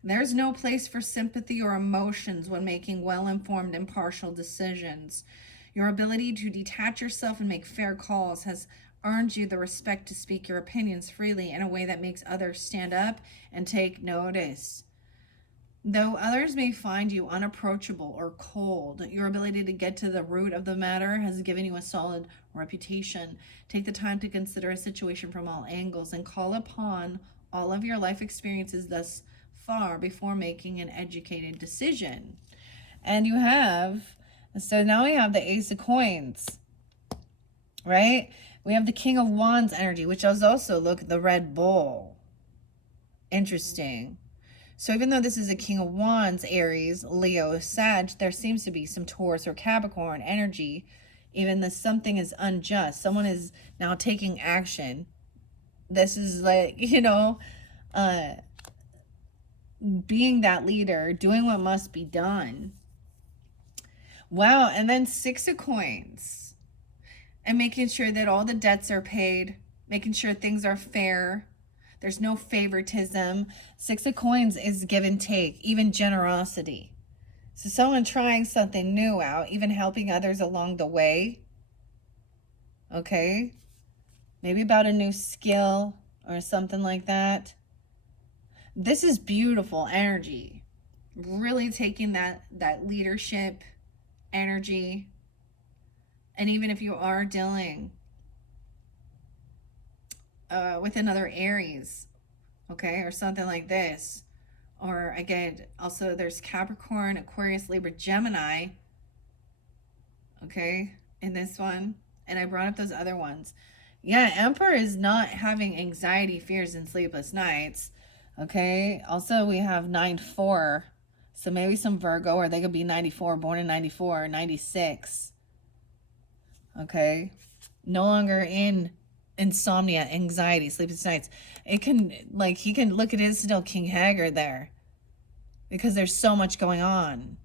There's no place for sympathy or emotions when making well-informed, impartial decisions. Your ability to detach yourself and make fair calls has earned you the respect to speak your opinions freely in a way that makes others stand up and take notice. Though others may find you unapproachable or cold, your ability to get to the root of the matter has given you a solid reputation. Take the time to consider a situation from all angles and call upon all of your life experiences thus far before making an educated decision. And you have, so now we have the Ace of Coins, right? We have the King of Wands energy, which is also, look, the Red Bull. Interesting. So even though this is a King of Wands, Aries, Leo, Sag, there seems to be some Taurus or Capricorn energy. Even though something is unjust. Someone is now taking action. This is like, you know, being that leader, doing what must be done. Wow, and then 6 of Coins. And making sure that all the debts are paid. Making sure things are fair. There's no favoritism. 6 of Coins is give and take, even generosity. So someone trying something new out, even helping others along the way. Okay? Maybe about a new skill or something like that. This is beautiful energy. Really taking that leadership energy. And even if you are dealing with another Aries, okay, or something like this. Or again, also there's Capricorn, Aquarius, Libra, Gemini, okay, in this one. And I brought up those other ones. Yeah, Emperor is not having anxiety, fears, and sleepless nights, okay. Also, we have 9-4, so maybe some Virgo, or they could be 94, born in 94, 96, okay. No longer in insomnia, anxiety, sleepless nights. It can, like, he can look at his still King Haggard there because there's so much going on.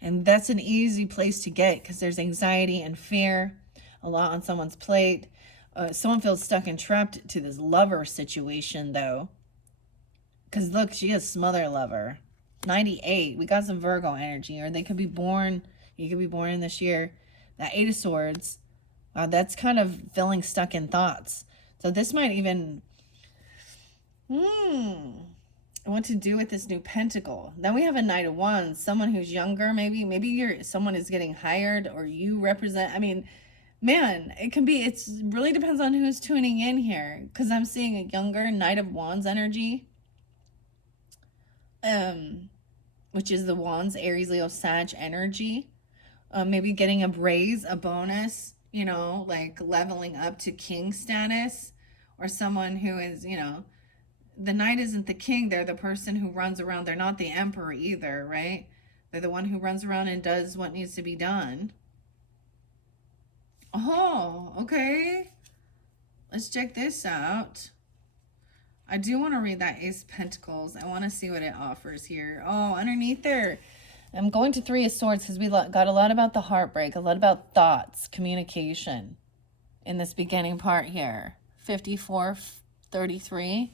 And that's an easy place to get because there's anxiety and fear, a lot on someone's plate. Someone feels stuck and trapped to this lover situation, though. Because look, she is smother lover. 98, we got some Virgo energy, or they could be born, you could be born in this year. That 8 of Swords, that's kind of feeling stuck in thoughts. So this might even, what to do with this new Pentacle. Then we have a Knight of Wands, someone who's younger, maybe someone is getting hired, or you represent, I mean, man, it can be, it's really depends on who's tuning in here, because I'm seeing a younger Knight of Wands energy, which is the Wands, Aries, Leo, Sag energy. Maybe getting a raise, a bonus, you know, like leveling up to king status, or someone who is, you know, the knight isn't the king, they're the person who runs around. They're not the emperor either, right? They're the one who runs around and does what needs to be done. Oh, okay. Let's check this out. I do want to read that Ace of Pentacles. I want to see what it offers here. Oh, underneath there, I'm going to 3 of Swords because we got a lot about the heartbreak, a lot about thoughts, communication in this beginning part here. 54, 33.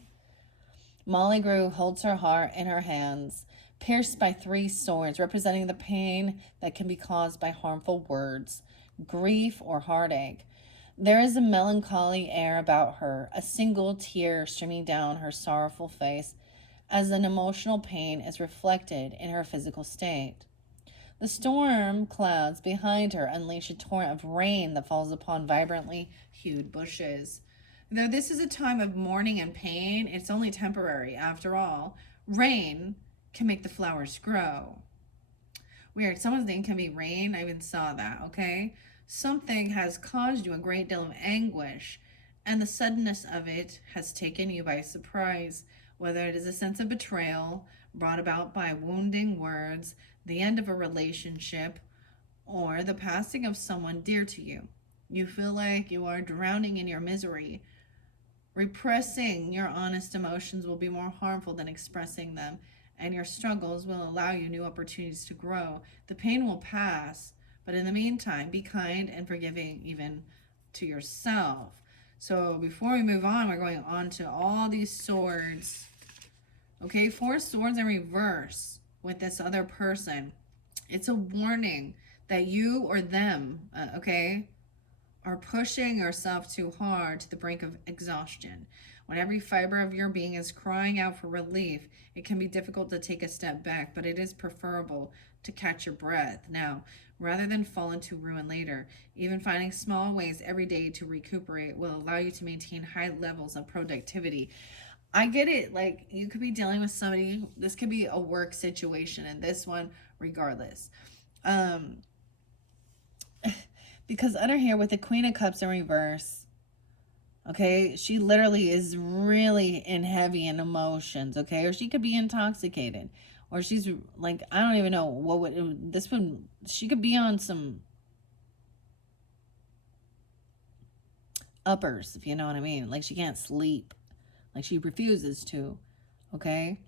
Molly Grew holds her heart in her hands, pierced by 3 swords, representing the pain that can be caused by harmful words, grief, or heartache. There is a melancholy air about her, a single tear streaming down her sorrowful face, as an emotional pain is reflected in her physical state. The storm clouds behind her unleash a torrent of rain that falls upon vibrantly hued bushes. Though this is a time of mourning and pain, it's only temporary. After all, rain can make the flowers grow. Weird. Someone's name can be Rain. I even saw that, okay? Something has caused you a great deal of anguish, and the suddenness of it has taken you by surprise. Whether it is a sense of betrayal brought about by wounding words, the end of a relationship, or the passing of someone dear to you. You feel like you are drowning in your misery. Repressing your honest emotions will be more harmful than expressing them, and your struggles will allow you new opportunities to grow. The pain will pass, but in the meantime, be kind and forgiving even to yourself. So before we move on, we're going on to all these swords. Okay, 4 swords in reverse with this other person. It's a warning that you or them, are pushing yourself too hard to the brink of exhaustion. When every fiber of your being is crying out for relief, it can be difficult to take a step back, but it is preferable to catch your breath now rather than fall into ruin later. Even finding small ways every day to recuperate will allow you to maintain high levels of productivity. I get it. Like, you could be dealing with somebody, this could be a work situation, and this one, regardless. Because under here with the Queen of Cups in reverse, okay, she literally is really in heavy in emotions, okay? Or she could be intoxicated. Or she's like, I don't even know what would, this one, she could be on some uppers, if you know what I mean. Like, she can't sleep. Like, she refuses to, okay?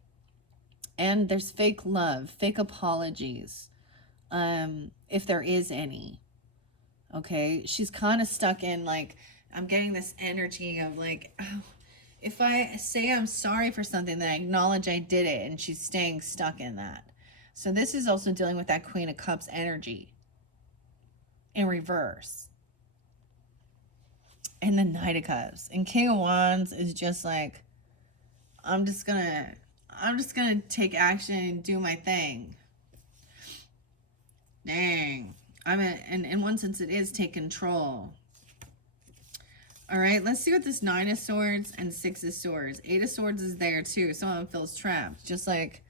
And there's fake love, fake apologies, if there is any. Okay, she's kind of stuck in, like, I'm getting this energy of like, oh, if I say I'm sorry for something, then I acknowledge I did it, and she's staying stuck in that. So this is also dealing with that Queen of Cups energy in reverse. And the Knight of Cups. And King of Wands is just like, I'm just gonna take action and do my thing. Dang. And in one sense, it is take control. All right, let's see what this 9 of Swords and 6 of Swords. 8 of Swords is there too. Someone feels trapped. Just like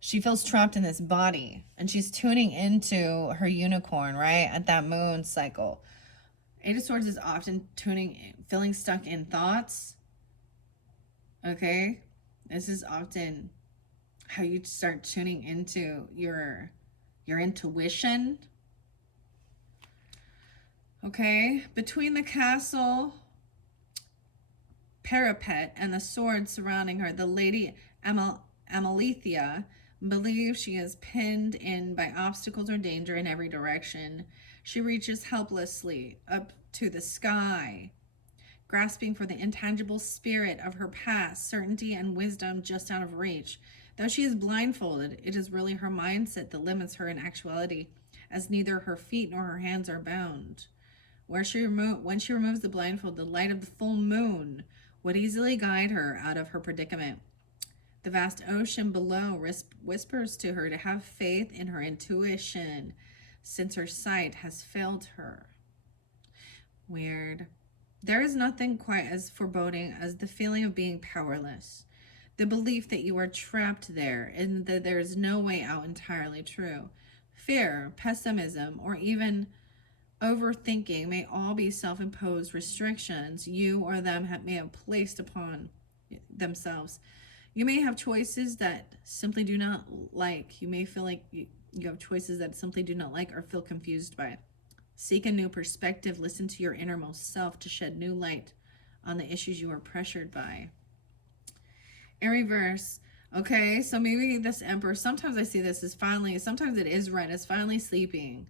she feels trapped in this body. And she's tuning into her unicorn, right? At that moon cycle. 8 of Swords is often feeling stuck in thoughts. Okay? This is often how you start tuning into your intuition. Okay, between the castle parapet and the sword surrounding her, the Lady Amalethea believes she is pinned in by obstacles or danger in every direction. She reaches helplessly up to the sky, grasping for the intangible spirit of her past, certainty and wisdom just out of reach. Though she is blindfolded, it is really her mindset that limits her in actuality, as neither her feet nor her hands are bound. When she removes the blindfold, the light of the full moon would easily guide her out of her predicament. The vast ocean below whispers to her to have faith in her intuition, since her sight has failed her. Weird. There is nothing quite as foreboding as the feeling of being powerless. The belief that you are trapped there and that there is no way out entirely true. Fear, pessimism, or even overthinking may all be self-imposed restrictions you or them may have placed upon themselves. You may have choices that simply do not like. You may feel like you have choices that simply do not like or feel confused by. Seek a new perspective. Listen to your innermost self to shed new light on the issues you are pressured by. In reverse, okay, so maybe this Emperor, sometimes I see this as sometimes it is right, as finally sleeping,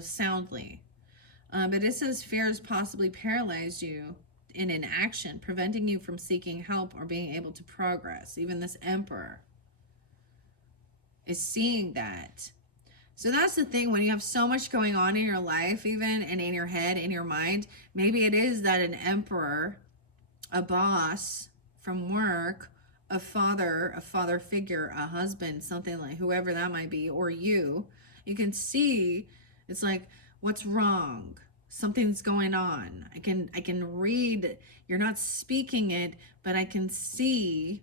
soundly. But it says fear has possibly paralyzed you in inaction, preventing you from seeking help or being able to progress. Even this Emperor is seeing that. So that's the thing, when you have so much going on in your life, even, and in your head, in your mind, maybe it is that an emperor, a boss from work, a father figure, a husband, something like, whoever that might be, or you can see, it's like, what's wrong? Something's going on. I can read, you're not speaking it, but I can see,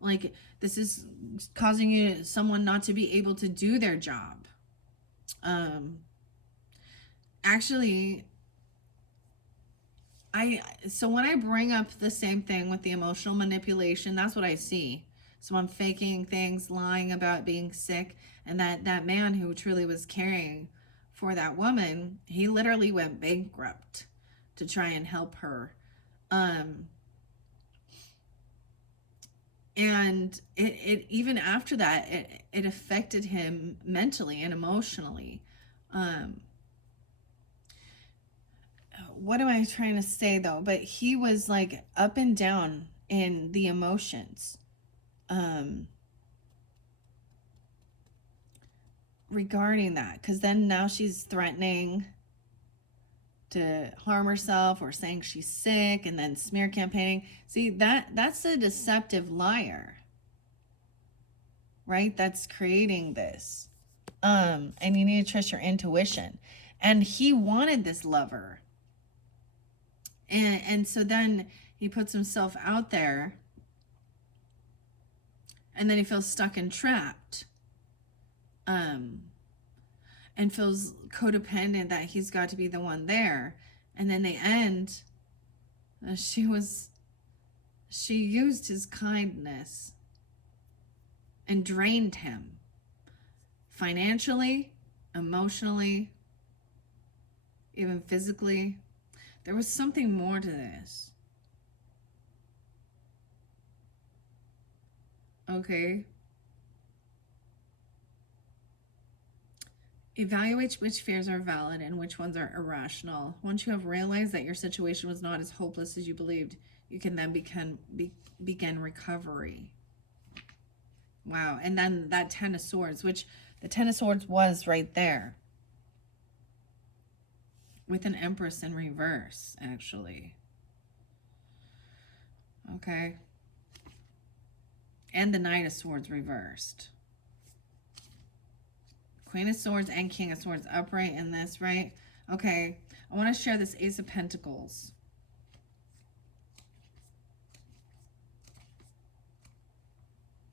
like, this is causing you, someone not to be able to do their job. Actually, so when I bring up the same thing with the emotional manipulation, that's what I see. So I'm faking things, lying about being sick, and that man who truly was caring for that woman, he literally went bankrupt to try and help her. And it even after that, it affected him mentally and emotionally. What am I trying to say though? But he was like up and down in the emotions. Regarding that, because then now she's threatening to harm herself or saying she's sick, and then smear campaigning. See, that's a deceptive liar, right? That's creating this. And you need to trust your intuition. And he wanted this lover. And so then he puts himself out there, and then he feels stuck and trapped. And feels codependent that he's got to be the one there. And then they end. She used his kindness and drained him financially, emotionally, even physically. There was something more to this. Okay. Evaluate which fears are valid and which ones are irrational. Once you have realized that your situation was not as hopeless as you believed, you can then begin recovery. Wow. And then that Ten of Swords, which the Ten of Swords was right there, with an Empress in reverse, actually. Okay. And the Knight of Swords reversed. Queen of Swords and King of Swords upright in this, right? Okay, I want to share this Ace of Pentacles.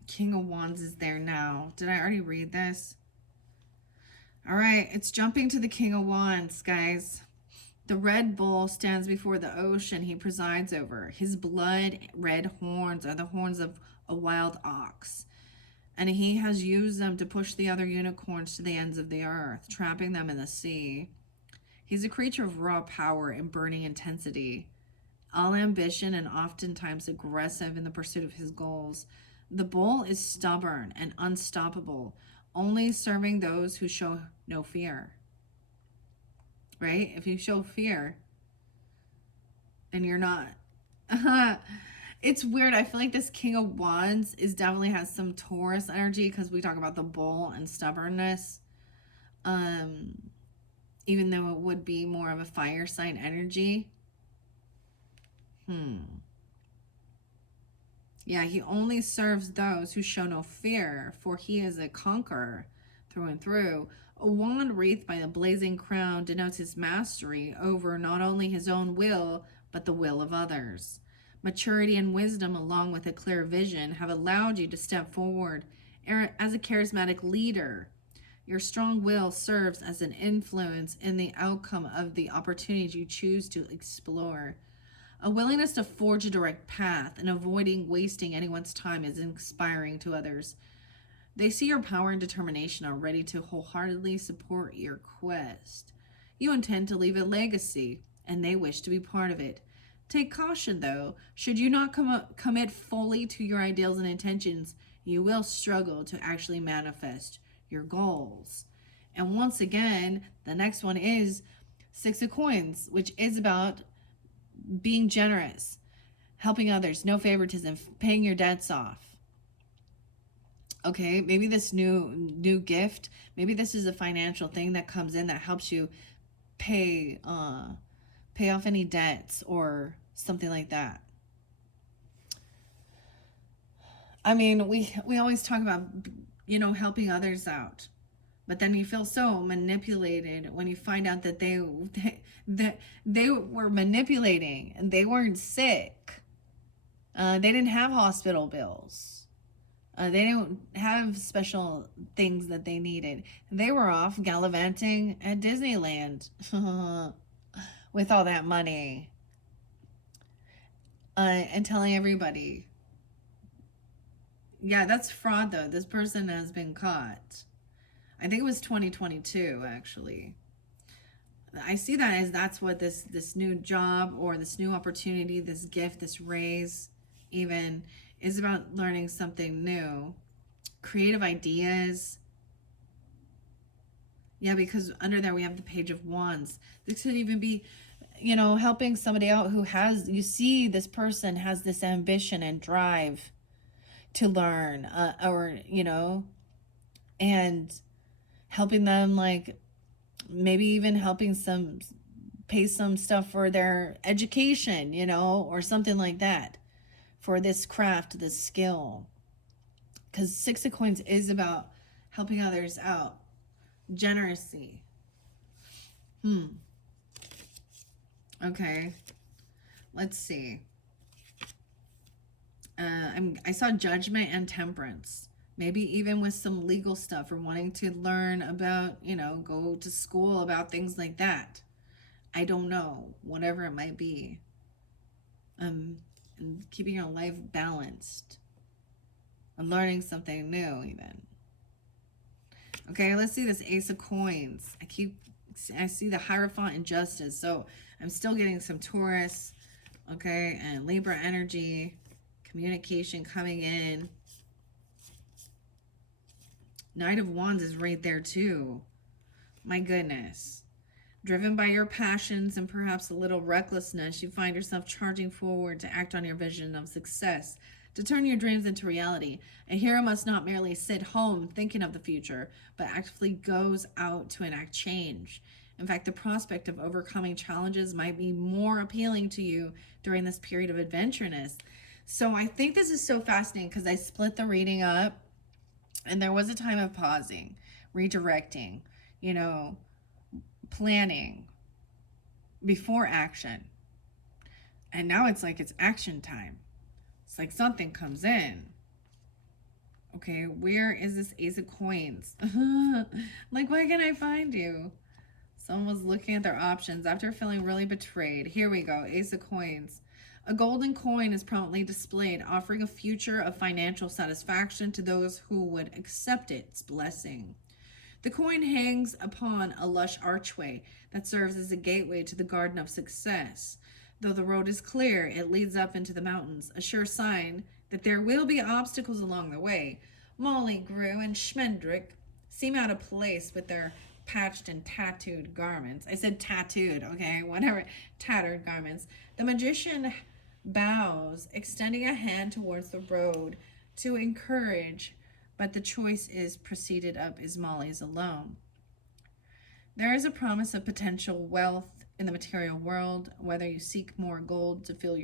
King of Wands is there now. Did I already read this? All right, it's jumping to the King of Wands, guys. The red bull stands before the ocean he presides over. His blood red horns are the horns of a wild ox, and he has used them to push the other unicorns to the ends of the earth, trapping them in the sea. He's a creature of raw power and burning intensity, all ambition and oftentimes aggressive in the pursuit of his goals. The bull is stubborn and unstoppable, only serving those who show no fear. Right? If you show fear and you're not... It's weird. I feel like this King of Wands definitely has some Taurus energy, because we talk about the bull and stubbornness. Even though it would be more of a fire sign energy. Yeah, he only serves those who show no fear, for he is a conqueror through and through. A wand wreathed by a blazing crown denotes his mastery over not only his own will, but the will of others. Maturity and wisdom, along with a clear vision, have allowed you to step forward as a charismatic leader. Your strong will serves as an influence in the outcome of the opportunities you choose to explore. A willingness to forge a direct path and avoiding wasting anyone's time is inspiring to others. They see your power and determination, are ready to wholeheartedly support your quest. You intend to leave a legacy, and they wish to be part of it. Take caution, though. Should you not commit fully to your ideals and intentions, you will struggle to actually manifest your goals. And once again, the next one is Six of Coins, which is about being generous, helping others, no favoritism, paying your debts off. Okay, maybe this new gift, maybe this is a financial thing that comes in that helps you pay pay off any debts or something like that. I mean, we always talk about, helping others out. But then you feel so manipulated when you find out that that they were manipulating and they weren't sick. They didn't have hospital bills. They didn't have special things that they needed. They were off gallivanting at Disneyland with all that money and telling everybody. Yeah, that's fraud though. This person has been caught. I think it was 2022 actually. I see that as that's what this new job or this new opportunity, this gift, this raise even is about, learning something new, creative ideas. Yeah, because under there we have the Page of Wands. This could even be, helping somebody out who has, you see, this person has this ambition and drive to learn, or, and helping them, like maybe even helping some pay some stuff for their education, or something like that for this craft, this skill. Because Six of Coins is about helping others out, generosity. Okay, let's see. I saw Judgment and Temperance. Maybe even with some legal stuff or wanting to learn about, go to school about things like that. I don't know, whatever it might be. And keeping your life balanced and learning something new, even. Okay, let's see this Ace of Coins. I see the Hierophant and Justice. So I'm still getting some Taurus, okay, and Libra energy, communication coming in. Knight of Wands is right there too. My goodness. Driven by your passions and perhaps a little recklessness, you find yourself charging forward to act on your vision of success, to turn your dreams into reality. A hero must not merely sit home thinking of the future, but actively goes out to enact change. In fact, the prospect of overcoming challenges might be more appealing to you during this period of adventureness. So I think this is so fascinating because I split the reading up. And there was a time of pausing, redirecting, planning before action. And now it's like it's action time. It's like something comes in. Okay, where is this Ace of Coins? Like, why can't I find you? Someone was looking at their options after feeling really betrayed. Here we go, Ace of Coins. A golden coin is prominently displayed, offering a future of financial satisfaction to those who would accept its blessing. The coin hangs upon a lush archway that serves as a gateway to the Garden of Success. Though the road is clear, it leads up into the mountains, a sure sign that there will be obstacles along the way. Molly, Gru, and Schmendrick seem out of place with their patched and tattooed garments. I said tattooed, okay? Whatever. Tattered garments. The magician bows, extending a hand towards the road to encourage, but the choice is proceeded up is Molly's alone. There is a promise of potential wealth in the material world, whether you seek more gold to fill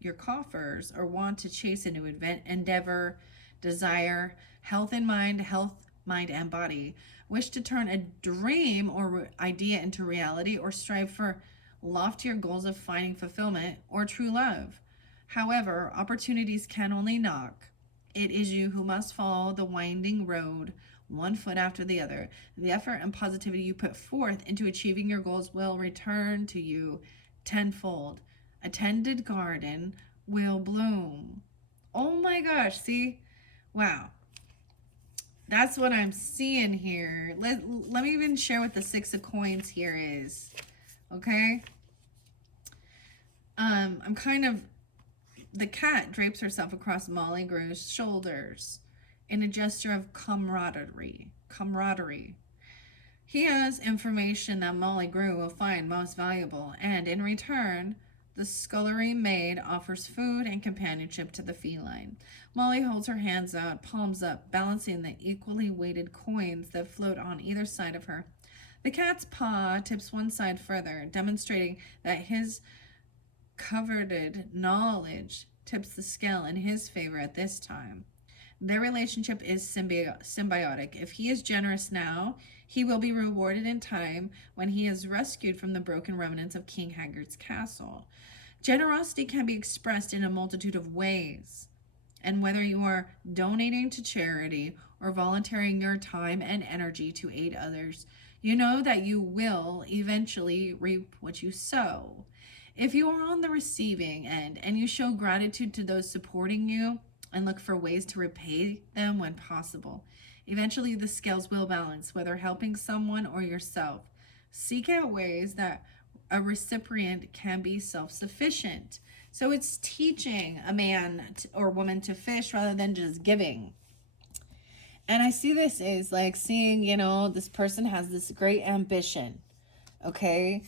your coffers or want to chase a new endeavor, desire, health, mind, and body, wish to turn a dream or idea into reality, or strive for loftier goals of finding fulfillment or true love. However, opportunities can only knock. It is you who must follow the winding road, one foot after the other. The effort and positivity you put forth into achieving your goals will return to you tenfold. A tended garden will bloom. Oh my gosh, see? Wow. That's what I'm seeing here. Let me even share what the Six of Coins here is. Okay? I'm kind of, the cat drapes herself across Molly Gru's shoulders in a gesture of camaraderie. He has information that Molly Gru will find most valuable, and in return, The scullery maid offers food and companionship to the feline. Molly holds her hands out, palms up, balancing the equally weighted coins that float on either side of her. The cat's paw tips one side further, demonstrating that his coveted knowledge tips the scale in his favor at this time. Their relationship is symbiotic. If he is generous now, he will be rewarded in time when he is rescued from the broken remnants of King Haggard's castle. Generosity can be expressed in a multitude of ways. And whether you are donating to charity or volunteering your time and energy to aid others, you know that you will eventually reap what you sow. If you are on the receiving end and you show gratitude to those supporting you and look for ways to repay them when possible, eventually the scales will balance, whether helping someone or yourself. Seek out ways that a recipient can be self sufficient. So it's teaching a man or woman to fish rather than just giving. And I see this as like seeing, this person has this great ambition. Okay.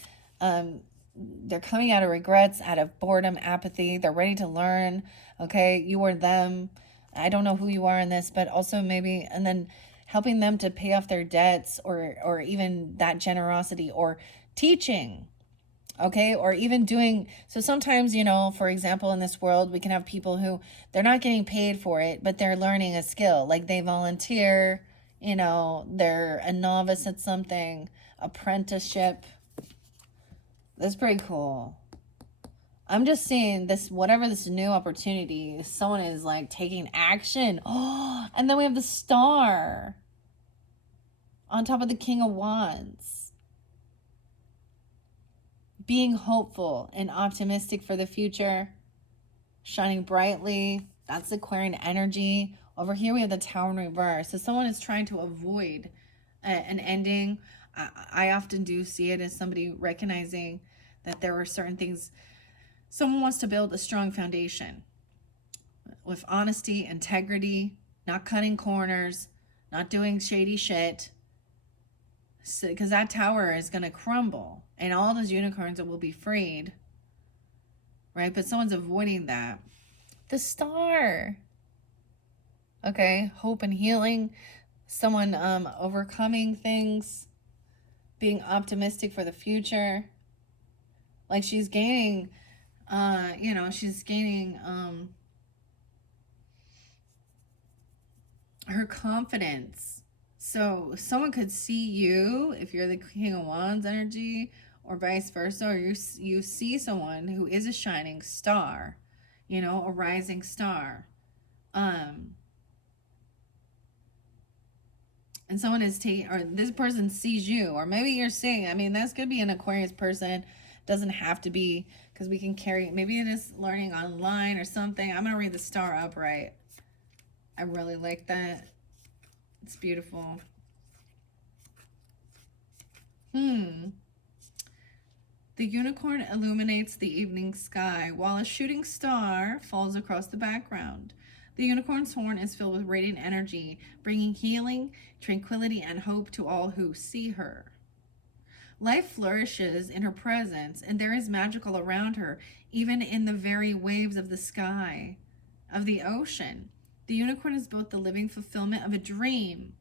They're coming out of regrets, out of boredom, apathy. They're ready to learn. Okay. You or them. I don't know who you are in this, but also maybe, and then helping them to pay off their debts or even that generosity or teaching. Okay, or even doing so. Sometimes, for example, in this world we can have people who they're not getting paid for it, but they're learning a skill, like they volunteer, they're a novice at something, apprenticeship. That's pretty cool. I'm just seeing this, whatever this new opportunity, someone is like taking action. Oh, and then we have the star on top of the King of Wands. Being hopeful and optimistic for the future, shining brightly. That's Aquarian energy. Over here we have the Tower in reverse. So someone is trying to avoid an ending. I often do see it as somebody recognizing that there are certain things. Someone wants to build a strong foundation with honesty, integrity, not cutting corners, not doing shady shit. Because that tower is going to crumble and all those unicorns will be freed, right? But someone's avoiding that. The star. Okay, hope and healing. Someone overcoming things, being optimistic for the future. Like she's gaining, she's gaining her confidence. So someone could see you if you're the King of Wands energy, or vice versa, or you see someone who is a shining star, a rising star. And someone is taking, or this person sees you, or maybe you're seeing, this could be an Aquarius person, doesn't have to be, because we can carry, maybe it is learning online or something. I'm going to read the star upright. I really like that. It's beautiful. The unicorn illuminates the evening sky while a shooting star falls across the background. The unicorn's horn is filled with radiant energy, bringing healing, tranquility, and hope to all who see her. Life flourishes in her presence, and there is magical around her, even in the very waves of the sky, of the ocean. The unicorn is both the living fulfillment of a dream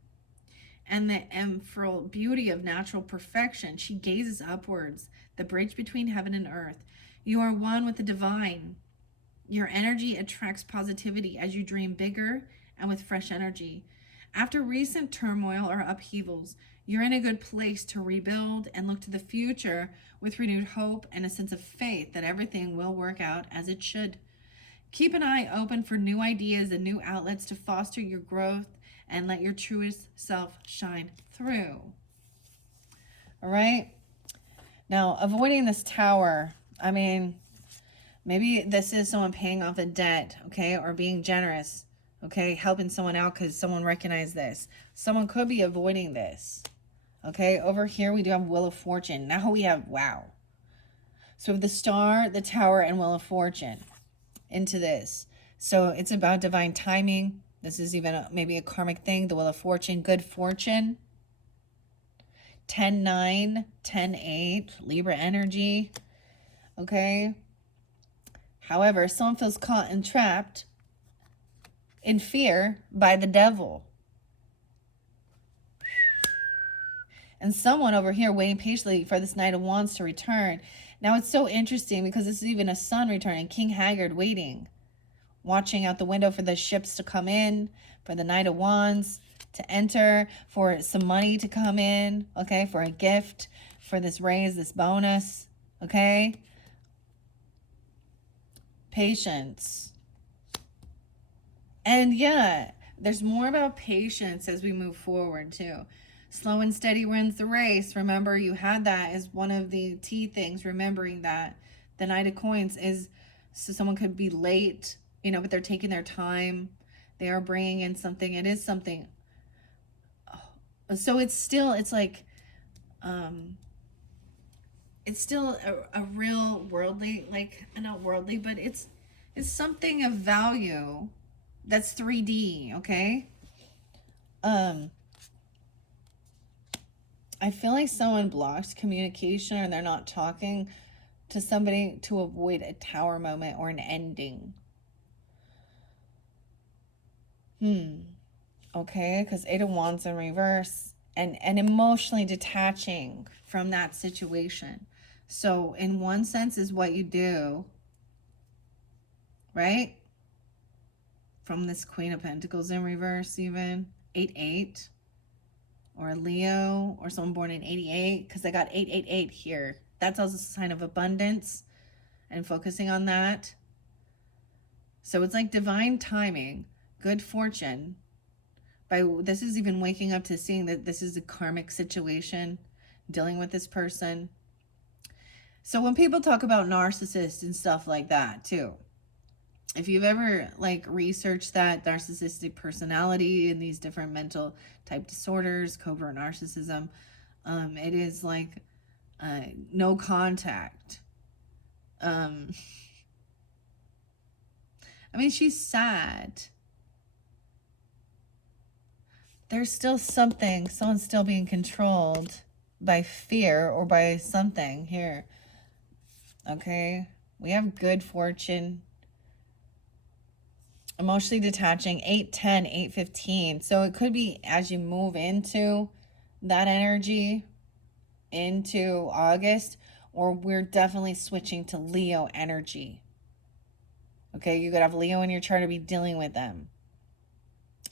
and the emerald beauty of natural perfection. She gazes upwards, the bridge between heaven and earth. You are one with the divine. Your energy attracts positivity as you dream bigger and with fresh energy. After recent turmoil or upheavals, you're in a good place to rebuild and look to the future with renewed hope and a sense of faith that everything will work out as it should. Keep an eye open for new ideas and new outlets to foster your growth and let your truest self shine through. All right. Now, avoiding this tower, maybe this is someone paying off a debt, okay, or being generous, okay, helping someone out because someone recognized this. Someone could be avoiding this, okay. Over here, we do have Wheel of Fortune. Now we have, wow. So we have the star, the tower, and Wheel of Fortune into this. So it's about divine timing. This is even maybe a karmic thing. The Wheel of Fortune, good fortune. 10-9, 10-8, Libra energy. Okay. However, someone feels caught and trapped in fear by the devil. And someone over here waiting patiently for this Knight of Wands to return. Now it's so interesting because this is even a sun returning. King Haggard waiting, watching out the window for the ships to come in, for the Knight of Wands to enter, for some money to come in, okay, for a gift, for this raise, this bonus, okay? Patience. And yeah, there's more about patience as we move forward too. Slow and steady wins the race. Remember, you had that as one of the T things, remembering that the Knight of Coins is, so someone could be late, but they're taking their time. They are bringing in something. It is something. So it's like, it's still a real worldly, like, not worldly, but it's something of value that's 3D, okay? I feel like someone blocks communication or they're not talking to somebody to avoid a tower moment or an ending. Okay, because Eight of Wands in reverse and emotionally detaching from that situation. So in one sense is what you do, right? From this Queen of Pentacles in reverse, even 8-8, or a Leo, or someone born in 88, because I got 888 here. That's also a sign of abundance and focusing on that. So it's like divine timing, good fortune. This is even waking up to seeing that this is a karmic situation, dealing with this person. So when people talk about narcissists and stuff like that too, if you've ever like researched that narcissistic personality and these different mental type disorders, covert narcissism, it is like no contact. I mean, she's sad. There's still something, someone's still being controlled by fear or by something here. Okay, we have good fortune. Emotionally detaching, 8-10, 8-15. So it could be as you move into that energy into August, or we're definitely switching to Leo energy. Okay, you could have Leo in your chart to be dealing with them.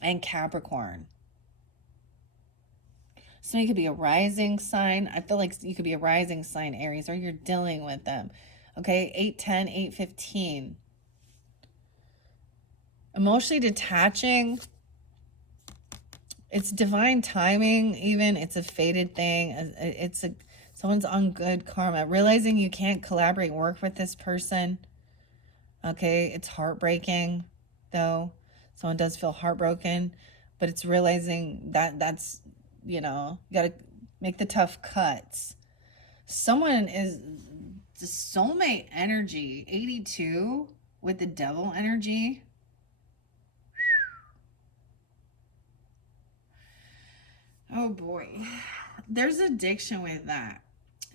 And Capricorn. So you could be a rising sign. I feel like you could be a rising sign, Aries, or you're dealing with them. Okay, 8-10, 8-15. Emotionally detaching, it's divine timing, even. It's a fated thing. It's someone's on good karma. Realizing you can't collaborate and work with this person. Okay, it's heartbreaking, though. Someone does feel heartbroken, but it's realizing that's, you got to make the tough cuts. Someone is the soulmate energy, 82, with the devil energy. Oh boy, there's addiction with that.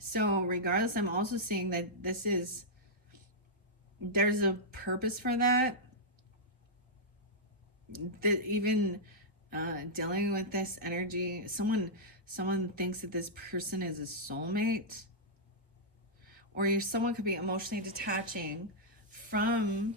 So regardless, I'm also seeing that there's a purpose for that. That even dealing with this energy, someone thinks that this person is a soulmate, or someone could be emotionally detaching from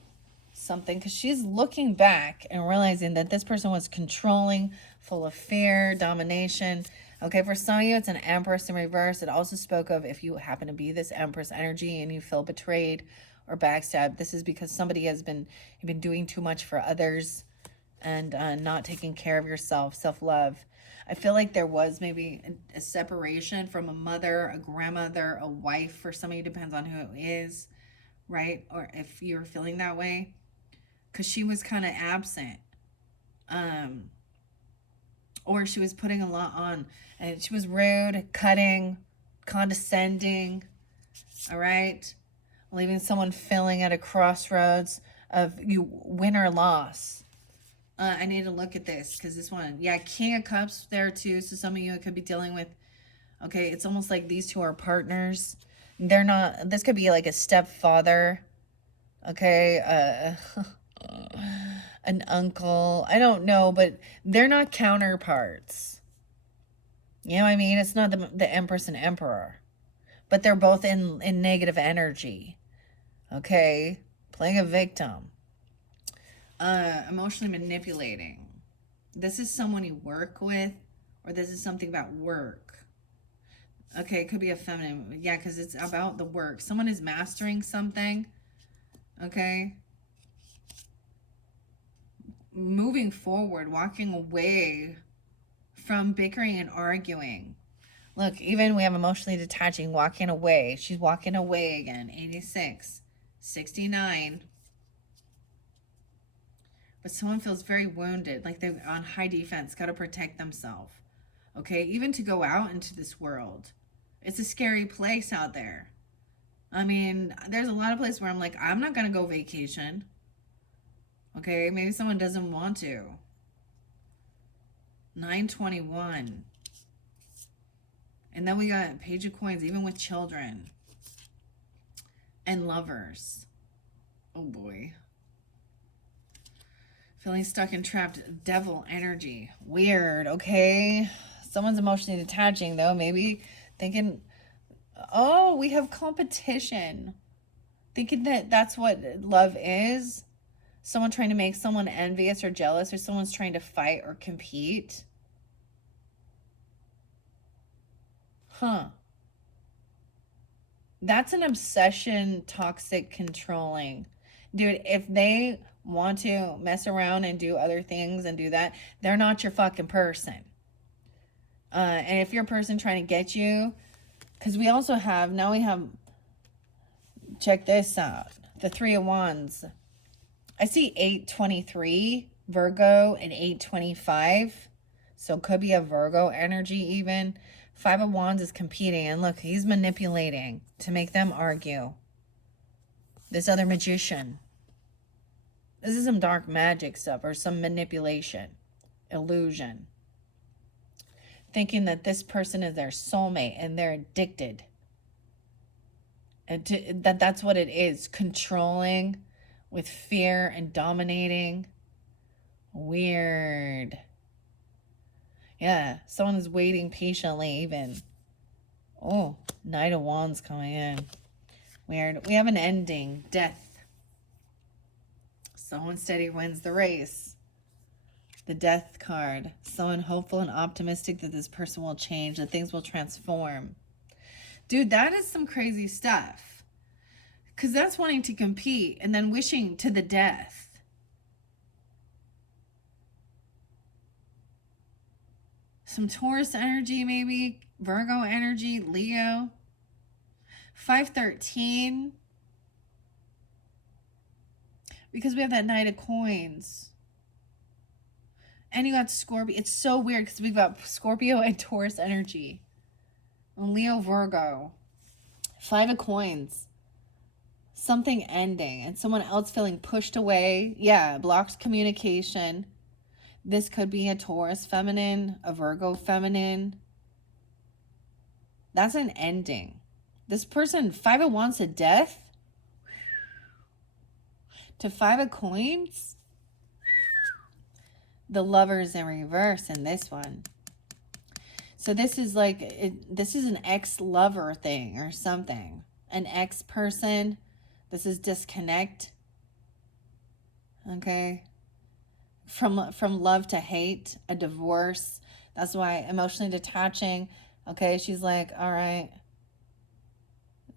something because she's looking back and realizing that this person was controlling, full of fear, domination. Okay, for some of you, it's an Empress in reverse. It also spoke of if you happen to be this Empress energy and you feel betrayed or backstabbed, this is because somebody has been, you've been doing too much for others and not taking care of yourself, self-love. I feel like there was maybe a separation from a mother, a grandmother, a wife. For some of you, depends on who it is, right? Or if you're feeling that way, because she was kind of absent, or she was putting a lot on, and she was rude, cutting, condescending. All right, leaving someone feeling at a crossroads of you win or loss. I need to look at this because this one, yeah, King of Cups there too. So some of you could be dealing with, okay, it's almost like these two are partners. They're not, this could be like a stepfather, Okay, an uncle. I don't know, but they're not counterparts. You know what I mean? It's not the Empress and Emperor, but they're both in negative energy. Okay, playing a victim. Emotionally manipulating. This is someone you work with, or this is something about work. Okay, it could be a feminine. Yeah, because it's about the work. Someone is mastering something. Okay. Moving forward, walking away from bickering and arguing. Look, even we have emotionally detaching, walking away. She's walking away again. 86, 69. But someone feels very wounded, like they're on high defense, got to protect themselves. Okay, even to go out into this world, it's a scary place out there. I mean, there's a lot of places where I'm like, I'm not going to go vacation. Okay, maybe someone doesn't want to. 921. And then we got Page of Coins, even with children and lovers. Oh boy. Feeling stuck and trapped. Devil energy. Weird, okay? Someone's emotionally detaching, though. Maybe thinking, oh, we have competition. Thinking that that's what love is. Someone trying to make someone envious or jealous, or someone's trying to fight or compete. Huh. That's an obsession, toxic, controlling. Dude, if they want to mess around and do other things and do that, they're not your fucking person. And if you're a person trying to get you, because we also have, now we have, check this out, the Three of Wands. I see 823 Virgo and 825. So it could be a Virgo energy even. Five of Wands is competing. And look, he's manipulating to make them argue. This other magician. This is some dark magic stuff or some manipulation. Illusion. Thinking that this person is their soulmate and they're addicted. And that's what it is. Controlling with fear and dominating. Weird. Yeah, someone is waiting patiently even. Oh, Knight of Wands coming in. Weird. We have an ending. Death. Someone steady wins the race. The Death card. Someone hopeful and optimistic that this person will change, that things will transform. Dude, that is some crazy stuff. Because that's wanting to compete and then wishing to the death. Some Taurus energy, maybe. Virgo energy. Leo. 513. Because we have that Knight of Coins. And you got Scorpio. It's so weird because we've got Scorpio and Taurus energy. And Leo, Virgo. Five of Coins. Something ending. And someone else feeling pushed away. Yeah, blocked communication. This could be a Taurus feminine, a Virgo feminine. That's an ending. This person, Five of Wands to death. To Five of Coins. The Lovers in reverse in this one. So this is like, this is an ex-lover thing or something. An ex-person. This is disconnect. Okay. From love to hate, a divorce. That's why emotionally detaching. Okay, she's like, all right,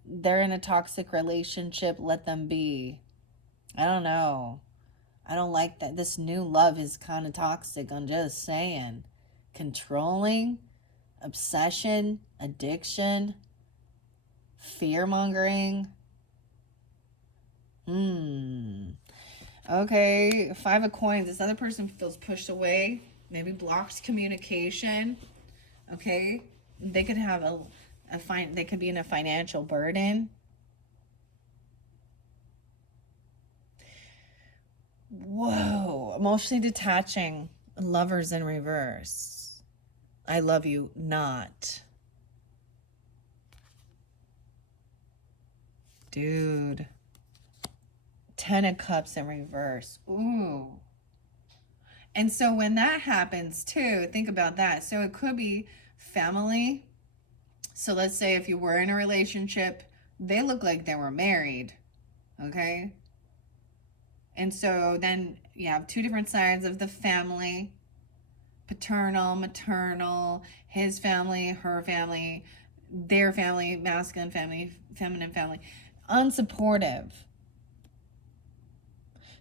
they're in a toxic relationship, let them be. I don't know. I don't like that. This new love is kind of toxic. I'm just saying. Controlling, obsession, addiction, fear mongering. Okay, Five of Coins. This other person feels pushed away, maybe blocked communication. Okay, they could have they could be in a financial burden. Whoa, emotionally detaching, Lovers in reverse. I love you not. Dude. Ten of Cups in reverse. Ooh. And so when that happens too, think about that. So it could be family. So let's say if you were in a relationship, they look like they were married. Okay. And so then you have two different sides of the family: paternal, maternal, his family, her family, their family, masculine family, feminine family, unsupportive.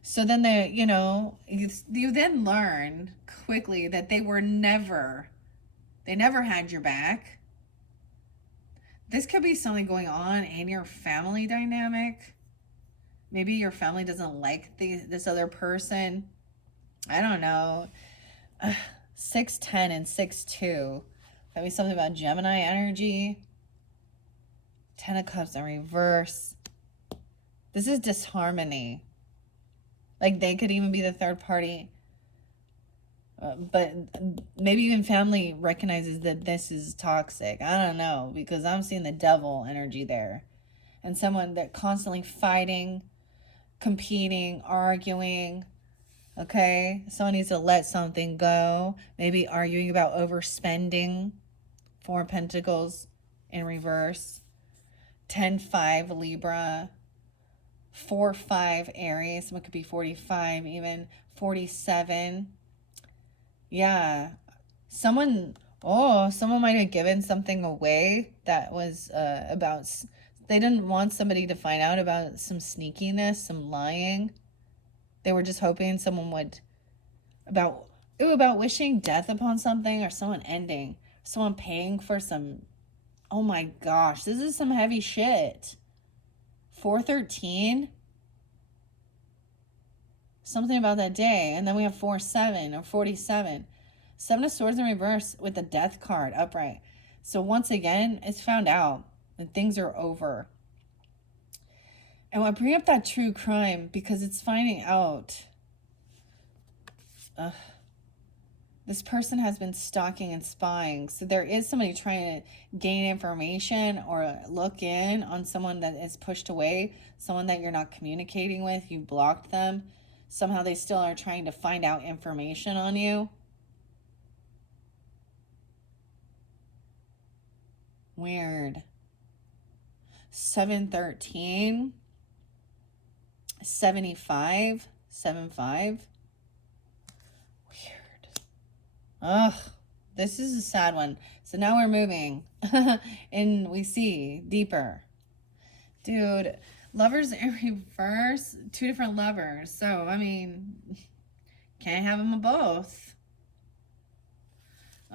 So then you then learn quickly that they never had your back. This could be something going on in your family dynamic. Maybe your family doesn't like this other person. I don't know. 610 and 62. That'd be something about Gemini energy. 10 of Cups in reverse. This is disharmony. Like they could even be the third party. But maybe even family recognizes that this is toxic. I don't know, because I'm seeing the devil energy there. And someone that constantly fighting, competing, arguing. Okay, someone needs to let something go. Maybe arguing about overspending. 4 of Pentacles in reverse. 10-5 Libra. 4-5 Aries. Someone could be 45 even. 47. Yeah. Someone might have given something away that was about, they didn't want somebody to find out about some sneakiness, some lying. They were just hoping someone would, about wishing death upon something, or someone ending, someone paying for some, oh my gosh, this is some heavy shit. 413, something about that day. And then we have 4-7 or 47. 7 of Swords in reverse with the Death card upright. So once again, it's found out that things are over. And I bring up that true crime because it's finding out this person has been stalking and spying. So there is somebody trying to gain information or look in on someone that is pushed away, someone that you're not communicating with, you blocked them. Somehow they still are trying to find out information on you. Weird. 713, 75, 75. Weird. Ugh, this is a sad one. So now we're moving and we see deeper. Dude, lovers in reverse, 2 different lovers. So, I mean, can't have them both.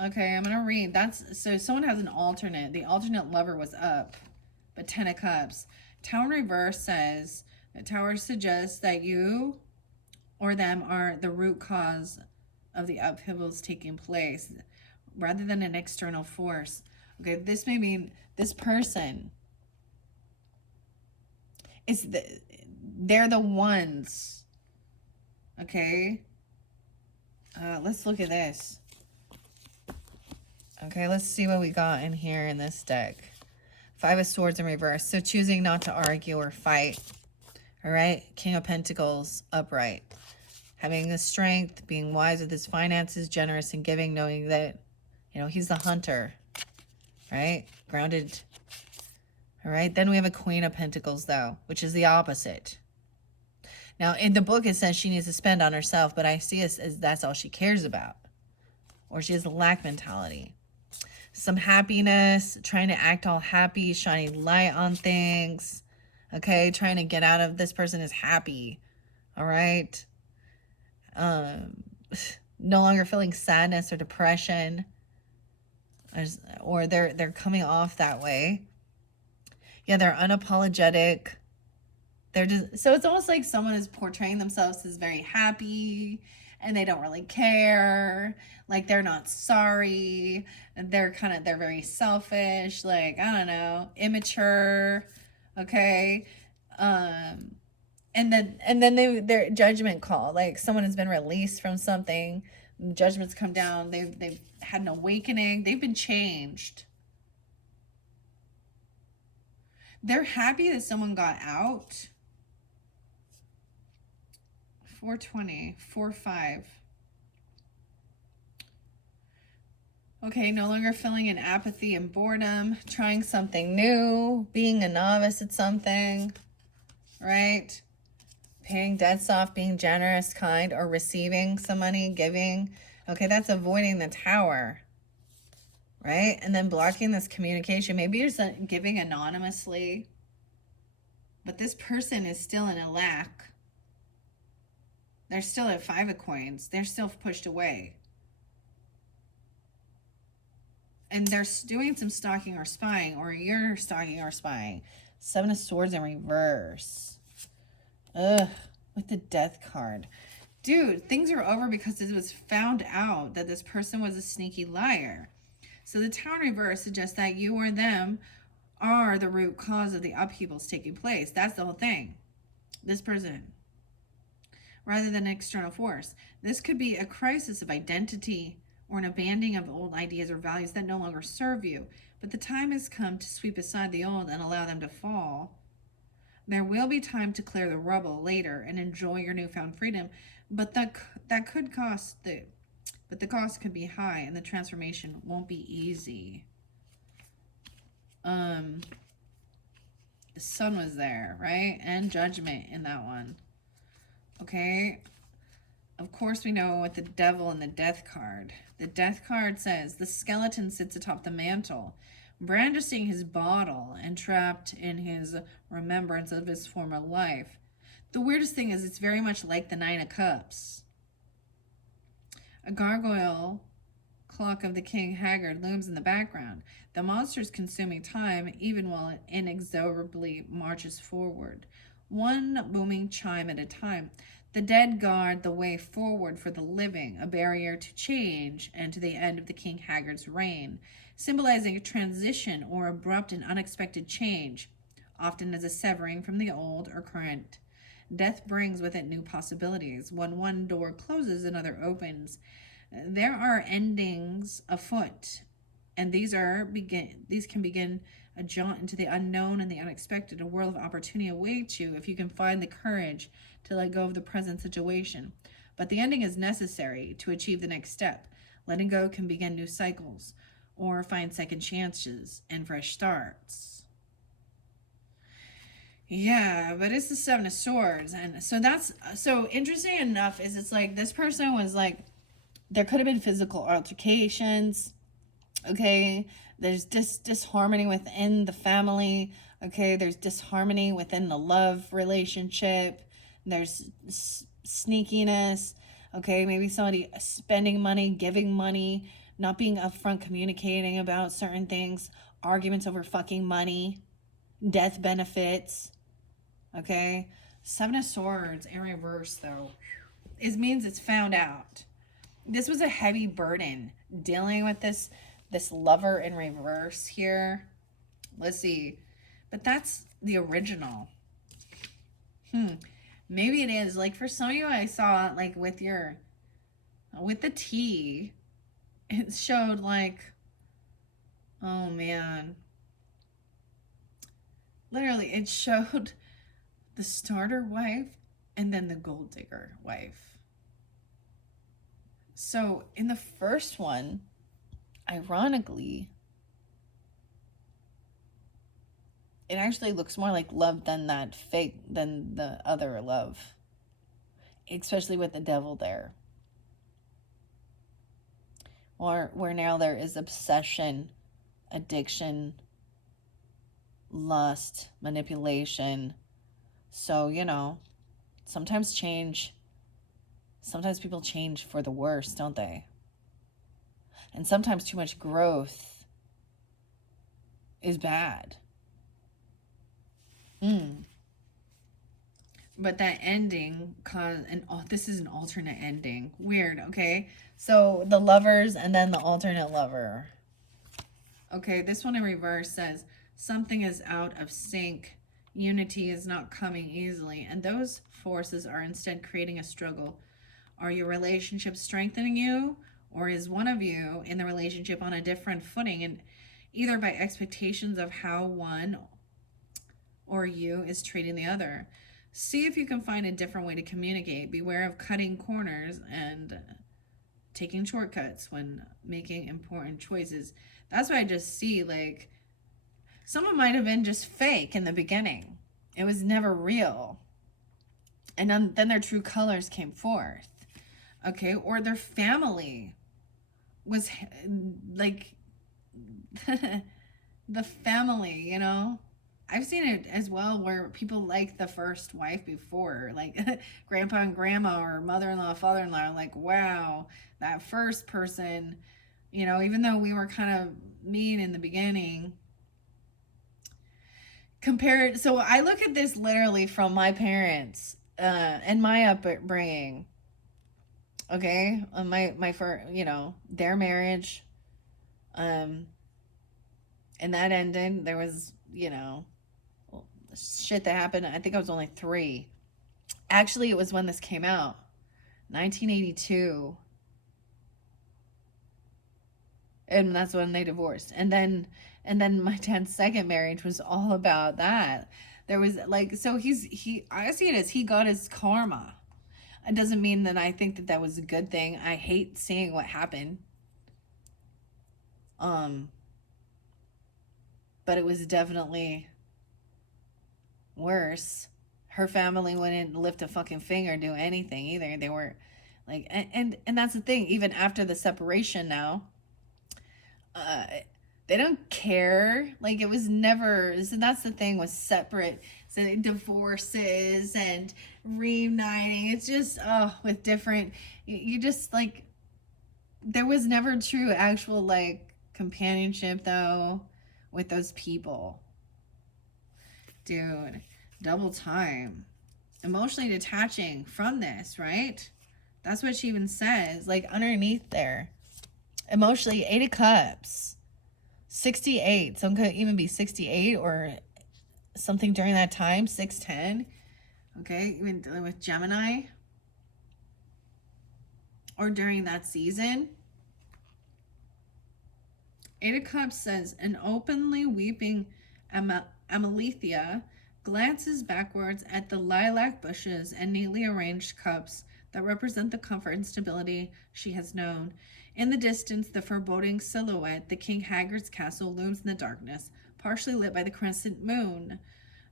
Okay, I'm going to read. So someone has an alternate. The alternate lover was up, but 10 of Cups. Tower in reverse says, the Tower suggests that you or them are the root cause of the upheavals taking place rather than an external force. Okay, this may mean this person they're the ones. Okay, let's look at this. Okay, let's see what we got in here in this deck. 5 of Swords in reverse. So choosing not to argue or fight. All right, King of Pentacles upright. Having the strength, being wise with his finances, generous and giving, knowing that, he's the hunter. Right? Grounded. All right, then we have a Queen of Pentacles, though, which is the opposite. Now, in the book, it says she needs to spend on herself, but I see it as that's all she cares about. Or she has a lack mentality. Some happiness, trying to act all happy, shining light on things. Okay, trying to get out of this person is happy. All right. No longer feeling sadness or depression. Or they're coming off that way. Yeah, they're unapologetic. They're just, so it's almost like someone is portraying themselves as very happy and they don't really care. Like they're not sorry. They're very selfish. Like, I don't know, immature. Okay. And then their judgment call, like someone has been released from something, judgments come down, they've had an awakening, they've been changed. They're happy that someone got out. 420, 4-5. Okay, no longer feeling in apathy and boredom, trying something new, being a novice at something, right? Paying debts off, being generous, kind, or receiving some money, giving. Okay, that's avoiding the Tower, right? And then blocking this communication. Maybe you're giving anonymously, but this person is still in a lack. They're still at 5 of coins. They're still pushed away. And they're doing some stalking or spying, or you're stalking or spying. 7 of Swords in reverse. Ugh, with the Death card. Dude, things are over because it was found out that this person was a sneaky liar. So the Tower in reverse suggests that you or them are the root cause of the upheavals taking place. That's the whole thing. This person. Rather than an external force. This could be a crisis of identity or an abandoning of old ideas or values that no longer serve you. But the time has come to sweep aside the old and allow them to fall. There will be time to clear the rubble later and enjoy your newfound freedom, but the cost could be high and the transformation won't be easy. The Sun was there, right? And Judgment in that one. Okay. Of course, we know with the Devil and the Death card. The Death card says the skeleton sits atop the mantle, brandishing his bottle and trapped in his remembrance of his former life. The weirdest thing is it's very much like the 9 of Cups. A gargoyle clock of the King Haggard looms in the background. The monster is consuming time even while it inexorably marches forward, one booming chime at a time. The dead guard the way forward for the living, a barrier to change and to the end of the King Haggard's reign, symbolizing a transition or abrupt and unexpected change, often as a severing from the old or current. Death brings with it new possibilities. When one door closes, another opens. There are endings afoot, and these can begin a jaunt into the unknown and the unexpected. A world of opportunity awaits you if you can find the courage to let go of the present situation. But the ending is necessary to achieve the next step. Letting go can begin new cycles or find second chances and fresh starts. Yeah, but it's the 7 of Swords. And so that's so interesting enough is it's like this person was like, there could have been physical altercations. Okay, there's disharmony within the family. Okay, there's disharmony within the love relationship. There's sneakiness. Okay, maybe somebody spending money, giving money, not being upfront communicating about certain things, arguments over fucking money, death benefits. Okay, 7 of Swords in reverse though, it means it's found out. This was a heavy burden dealing with this lover in reverse here. Let's see. But that's the original. Maybe it is. Like for some of you I saw like with the T, it showed like, oh man. Literally it showed the starter wife and then the gold digger wife. So in the first one, ironically, it actually looks more like love than the other love, especially with the devil there. Or where now there is obsession, addiction, lust, manipulation. So, sometimes people change for the worse, don't they? And sometimes too much growth is bad. But that ending this is an alternate ending. Weird, okay? So the lovers and then the alternate lover. Okay, this one in reverse says, something is out of sync. Unity is not coming easily, and those forces are instead creating a struggle. Are your relationships strengthening you, or is one of you in the relationship on a different footing, and either by expectations of how one or you is treating the other? See if you can find a different way to communicate. Beware of cutting corners and taking shortcuts when making important choices. That's what I just see. Like, someone might have been just fake in the beginning, it was never real. And then their true colors came forth. Okay. Or their family was like the family, you know? I've seen it as well where people like the first wife before, like grandpa and grandma or mother in law, father in law, like, wow, that first person, you know, even though we were kind of mean in the beginning, compared. So I look at this literally from my parents and my upbringing. Okay, my for their marriage, um, and that ended. There was shit that happened. I think I was only 3. Actually, it was when this came out, 1982, and that's when they divorced. And then my dad's second marriage was all about that. There was like, so he I see it as he got his karma. It doesn't mean that I think that that was a good thing. I hate seeing what happened. Um, but it was definitely worse. Her family wouldn't lift a fucking finger, do anything either. They were like, and that's the thing. Even after the separation, now, uh, they don't care. Like, it was never. So that's the thing with separate, so divorces and reuniting. It's just with different. You just like, there was never true actual like companionship though with those people. Dude, double time. Emotionally detaching from this, right? That's what she even says, like underneath there. Emotionally, 8 of Cups, 68. Some could even be 68 or something during that time, 610. Okay, even dealing with Gemini or during that season. 8 of Cups says an openly weeping Amalethea glances backwards at the lilac bushes and neatly arranged cups that represent the comfort and stability she has known. In the distance, the foreboding silhouette, the King Haggard's castle, looms in the darkness, partially lit by the crescent moon.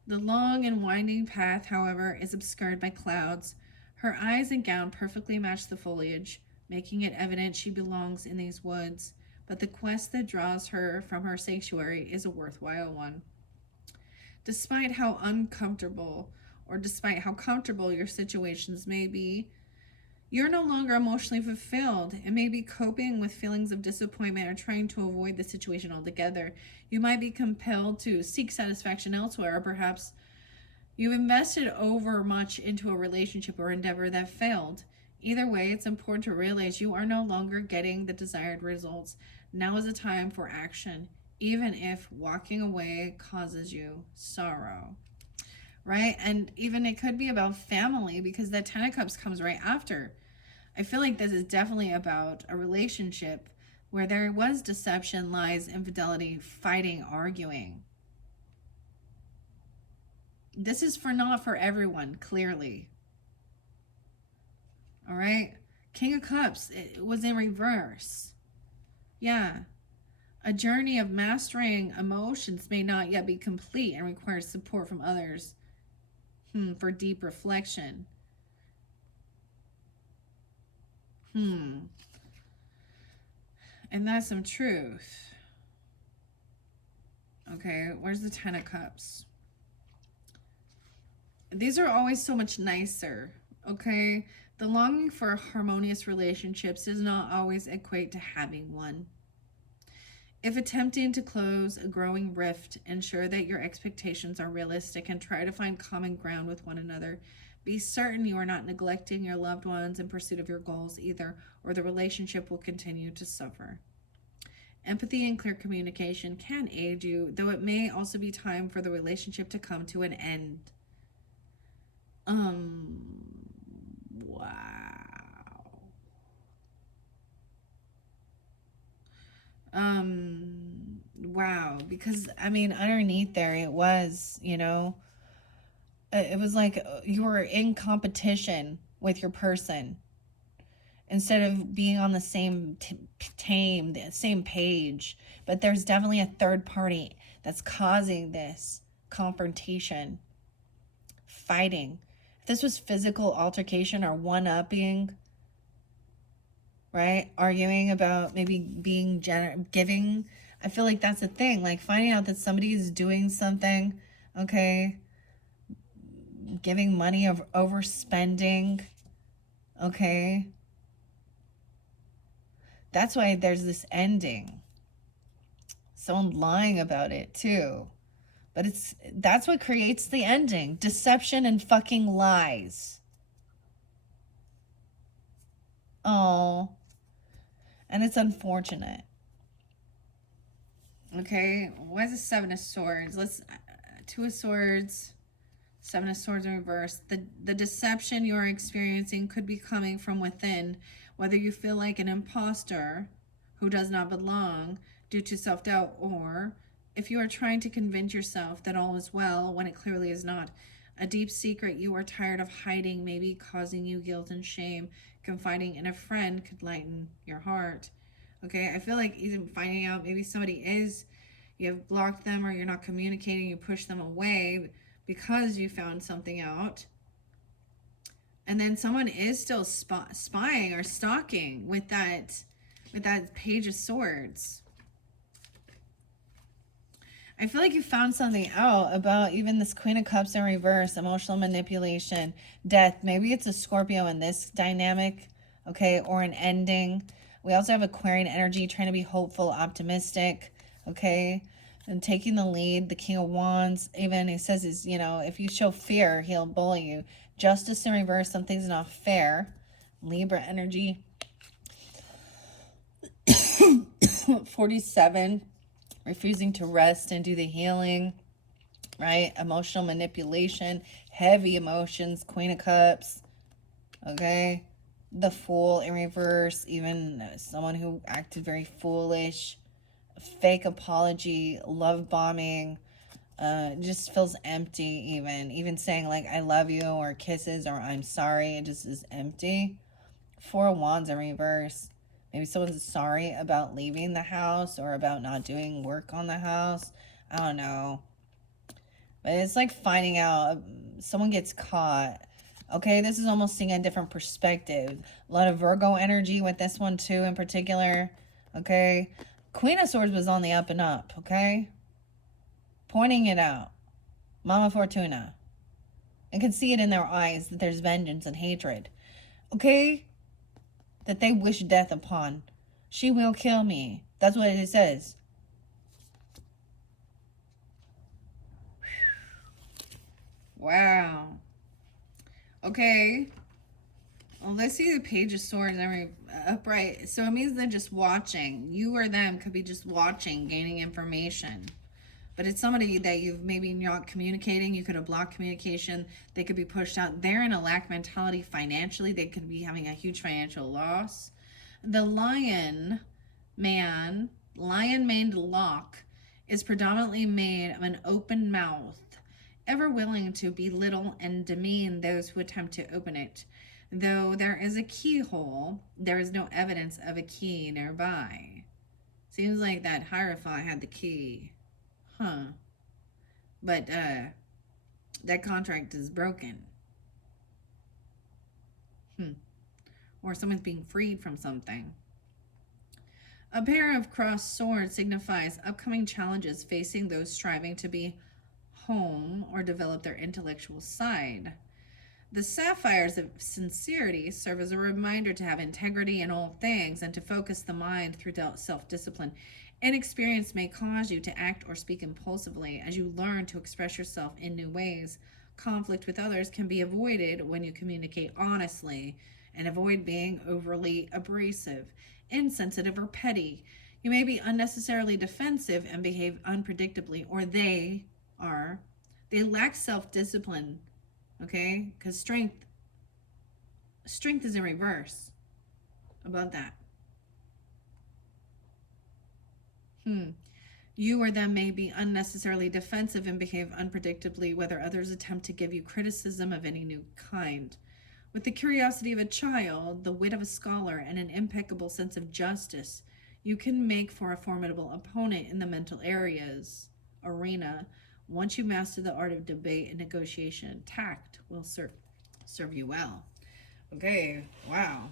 The long and winding path, however, is obscured by clouds. Her eyes and gown perfectly match the foliage, making it evident she belongs in these woods. But the quest that draws her from her sanctuary is a worthwhile one. Despite how uncomfortable or despite how comfortable your situations may be, you're no longer emotionally fulfilled and may be coping with feelings of disappointment or trying to avoid the situation altogether. You might be compelled to seek satisfaction elsewhere, or perhaps you've invested over much into a relationship or endeavor that failed. Either way, it's important to realize you are no longer getting the desired results. Now is the time for action, even if walking away causes you sorrow. Right? And even it could be about family because the 10 of Cups comes right after. I feel like this is definitely about a relationship where there was deception, lies, infidelity, fighting, arguing. This is for not for everyone, clearly. All right? King of Cups, it was in reverse. Yeah. A journey of mastering emotions may not yet be complete and requires support from others for deep reflection. And that's some truth. Okay, where's the 10 of Cups? These are always so much nicer. Okay, the longing for harmonious relationships does not always equate to having one. If attempting to close a growing rift, ensure that your expectations are realistic and try to find common ground with one another. Be certain you are not neglecting your loved ones in pursuit of your goals either, or the relationship will continue to suffer. Empathy and clear communication can aid you, though it may also be time for the relationship to come to an end. Wow. Wow. Because, I mean, underneath there, it was, it was like you were in competition with your person instead of being on the the same page. But there's definitely a third party that's causing this confrontation, fighting. If this was physical altercation or one upping, right? Arguing about maybe being giving. I feel like that's a thing. Like finding out that somebody is doing something, okay, giving money of overspending, okay. That's why there's this ending. Someone lying about it too. But that's what creates the ending. Deception and fucking lies. Oh, and it's unfortunate. Okay, why is the Seven of Swords? Two of Swords, Seven of Swords in reverse. The deception you're experiencing could be coming from within, whether you feel like an imposter who does not belong due to self doubt, or if you are trying to convince yourself that all is well when it clearly is not. A deep secret you are tired of hiding may be causing you guilt and shame. Confiding in a friend could lighten your heart. Okay, I feel like even finding out maybe somebody is, you have blocked them or you're not communicating, you push them away because you found something out. And then someone is still spying or stalking with that Page of Swords. I feel like you found something out about even this Queen of Cups in reverse, emotional manipulation, death. Maybe it's a Scorpio in this dynamic, okay, or an ending. We also have Aquarian energy trying to be hopeful, optimistic, okay, and taking the lead. The King of Wands, even he says, is, if you show fear, he'll bully you. Justice in reverse, something's not fair. Libra energy. 47, refusing to rest and do the healing, right? Emotional manipulation, heavy emotions, Queen of Cups, okay? The Fool in reverse, even someone who acted very foolish, fake apology, love bombing, just feels empty, even saying like I love you or kisses or I'm sorry, it just is empty. Four of Wands in reverse. Maybe someone's sorry about leaving the house or about not doing work on the house. I don't know. But it's like finding out someone gets caught. Okay, this is almost seeing a different perspective. A lot of Virgo energy with this one too in particular. Okay. Queen of Swords was on the up and up, okay? Pointing it out. Mama Fortuna. I can see it in their eyes that there's vengeance and hatred. Okay? That they wish death upon. She will kill me. That's what it says. Wow. Okay. Well, let's see the Page of Swords upright. So it means they're just watching. You or them could be just watching, gaining information. But it's somebody that you've maybe not communicating. You could have blocked communication. They could be pushed out. They're in a lack mentality financially. They could be having a huge financial loss. The lion-maned lock, is predominantly made of an open mouth, ever willing to belittle and demean those who attempt to open it. Though there is a keyhole, there is no evidence of a key nearby. Seems like that Hierophant had the key. Huh. But that contract is broken. Or someone's being freed from something. A pair of crossed swords signifies upcoming challenges facing those striving to be home or develop their intellectual side. The sapphires of sincerity serve as a reminder to have integrity in all things and to focus the mind through self-discipline. Inexperience may cause you to act or speak impulsively as you learn to express yourself in new ways. Conflict with others can be avoided when you communicate honestly and avoid being overly abrasive, insensitive, or petty. You may be unnecessarily defensive and behave unpredictably, or they lack self-discipline. Okay, because strength is in reverse. About that. You or them may be unnecessarily defensive and behave unpredictably, whether others attempt to give you criticism of any new kind. With the curiosity of a child, the wit of a scholar, and an impeccable sense of justice, you can make for a formidable opponent in the mental areas arena. Once you master the art of debate and negotiation, tact will serve you well. Okay, wow.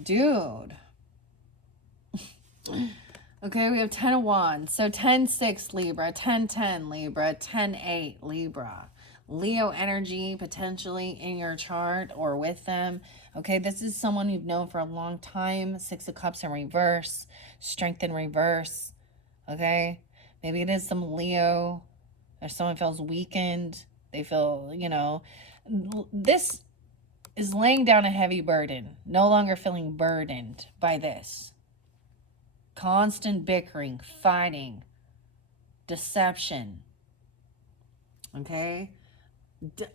Dude. Okay, we have 10 of Wands. So 10-6 Libra, 10-10 Libra, 10-8 Libra. Leo energy potentially in your chart or with them. Okay, this is someone you've known for a long time. 6 of Cups in reverse, Strength in reverse. Okay, maybe it is some Leo or someone feels weakened. They feel, this is laying down a heavy burden, no longer feeling burdened by this. Constant bickering, fighting, deception. Okay?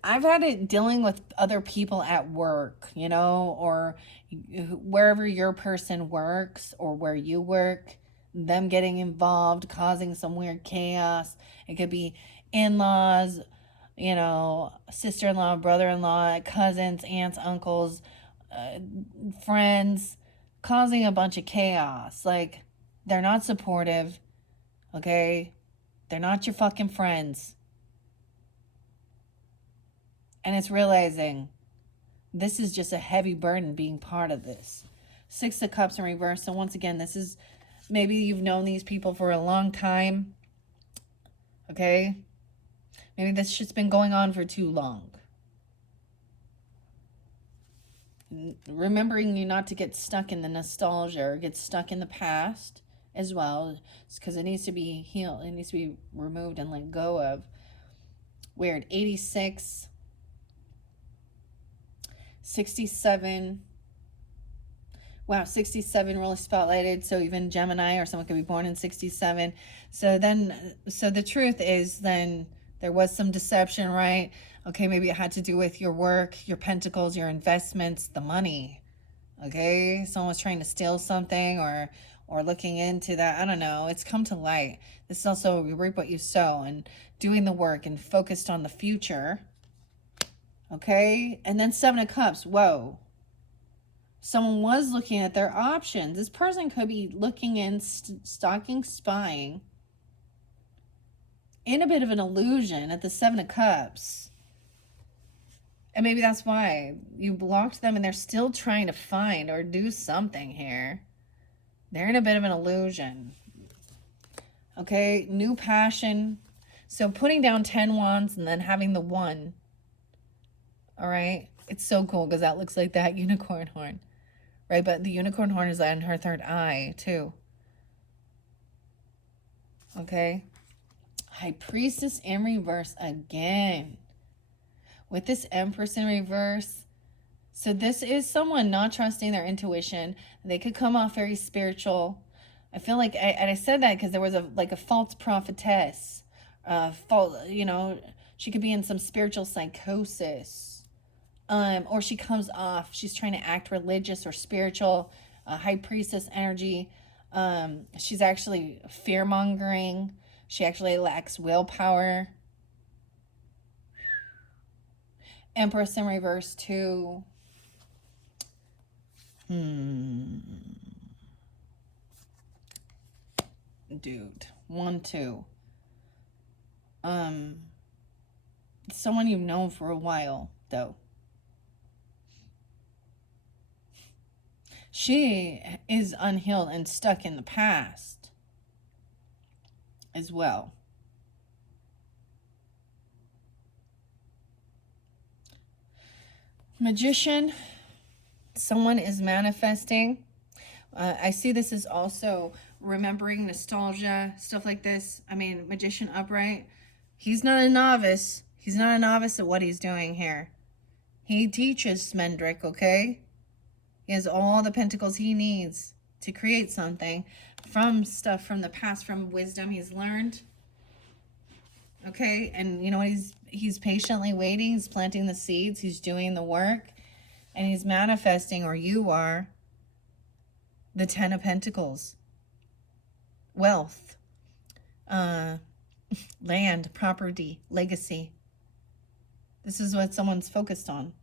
I've had it dealing with other people at work, or wherever your person works or where you work, them getting involved, causing some weird chaos. It could be in-laws, sister-in-law, brother-in-law, cousins, aunts, uncles, friends, causing a bunch of chaos. Like, they're not supportive, okay? They're not your fucking friends. And it's realizing this is just a heavy burden being part of this. 6 of Cups in reverse. So once again, this is, maybe you've known these people for a long time, okay? Maybe this shit's been going on for too long. Remembering you not to get stuck in the nostalgia or get stuck in the past as well, because it needs to be healed. It needs to be removed and let go of. Weird. 86, 67. Wow, 67 really spotlighted. So even Gemini or someone could be born in 67. So the truth is then there was some deception, right? Okay, maybe it had to do with your work, your pentacles, your investments, the money. Okay, someone was trying to steal something or looking into that. I don't know. It's come to light. This is also you reap what you sow and doing the work and focused on the future. Okay, and then 7 of Cups. Whoa. Someone was looking at their options. This person could be looking in, stalking, spying in a bit of an illusion at the 7 of Cups. And maybe that's why you blocked them and they're still trying to find or do something here. They're in a bit of an illusion. Okay, new passion. So putting down 10 wands and then having the 1. All right, it's so cool because that looks like that unicorn horn. Right, but the unicorn horn is on her third eye too. Okay. High Priestess in reverse again. With this Empress in reverse. So this is someone not trusting their intuition. They could come off very spiritual. I feel like, I said that because there was a false prophetess. She could be in some spiritual psychosis. Or she comes off, she's trying to act religious or spiritual, High Priestess energy. She's actually fear-mongering. She actually lacks willpower. Empress in reverse too. Dude, 1, 2. Someone you've known for a while, though. She is unhealed and stuck in the past as well. Magician, someone is manifesting. I see this as also remembering nostalgia, stuff like this. I mean, Magician upright. He's not a novice. He's not a novice at what he's doing here. He teaches Smendrick, okay? He has all the pentacles he needs to create something from stuff from the past, from wisdom he's learned. Okay, and you know what? He's patiently waiting. He's planting the seeds. He's doing the work. And he's manifesting, or you are, the 10 of Pentacles. wealth, uh, land, property, legacy. This is what someone's focused on.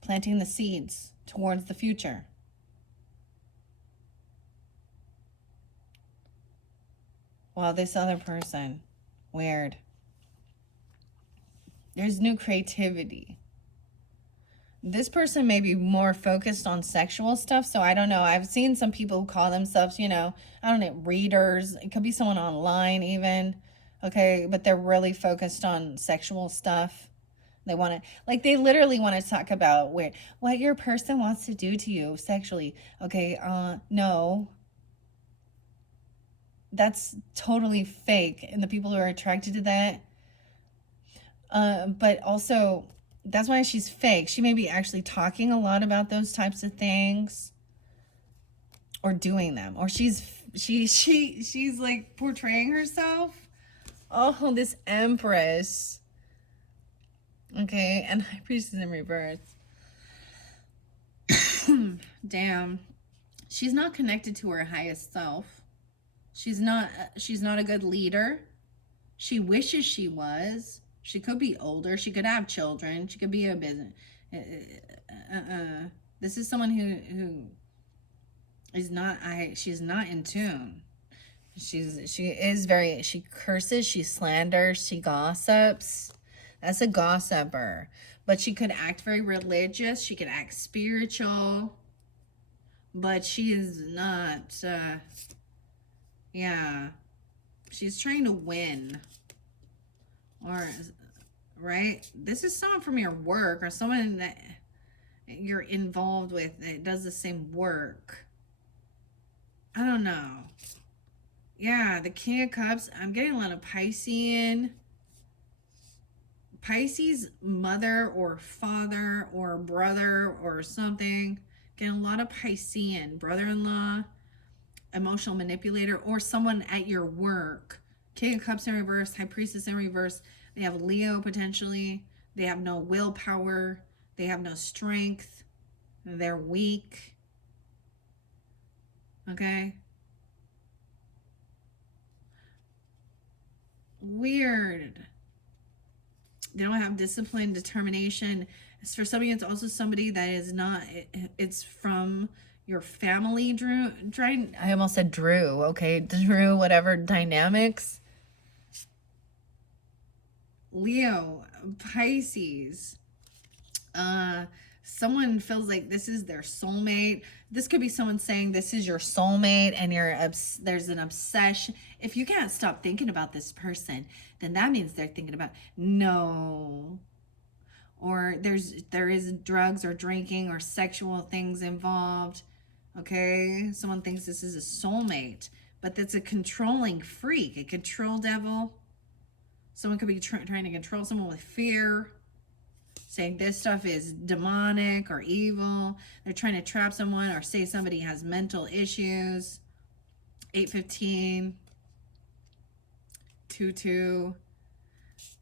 Planting the seeds towards the future. While this other person, weird. There's new creativity. This person may be more focused on sexual stuff, so I don't know. I've seen some people who call themselves, I don't know, readers. It could be someone online even. Okay, but they're really focused on sexual stuff. They want to, like, they literally want to talk about what your person wants to do to you sexually. Okay, no. That's totally fake. And the people who are attracted to that, but also, that's why she's fake. She may be actually talking a lot about those types of things or doing them. Or she's like portraying herself. Oh, this Empress. Okay, and High Priestess in reverse. Damn. She's not connected to her highest self. She's not a good leader. She wishes she was. She could be older. She could have children. She could be a business. This is someone who is not. She's not in tune. She curses. She slanders. She gossips. That's a gossiper. But she could act very religious. She could act spiritual. But she is not. Yeah. She's trying to win. Or, right? This is someone from your work or someone that you're involved with that does the same work. I don't know. Yeah, the King of Cups. I'm getting a lot of Piscean. Pisces mother or father or brother or something. Getting a lot of Piscean. Brother-in-law, emotional manipulator, or someone at your work. King of Cups in reverse, High Priestess in reverse. They have Leo potentially. They have no willpower. They have no strength. They're weak. Okay? Weird. They don't have discipline, determination. As for somebody, it's also somebody that is not, it's from your family, Drew. I almost said Drew, okay? Drew, whatever dynamics. Leo, Pisces. Someone feels like this is their soulmate. This could be someone saying this is your soulmate and there's an obsession. If you can't stop thinking about this person, then that means they're thinking about no. Or there is drugs or drinking or sexual things involved. Okay? Someone thinks this is a soulmate, but that's a controlling freak, a control devil. Someone could be trying to control someone with fear, saying this stuff is demonic or evil. They're trying to trap someone or say somebody has mental issues. 815, 22,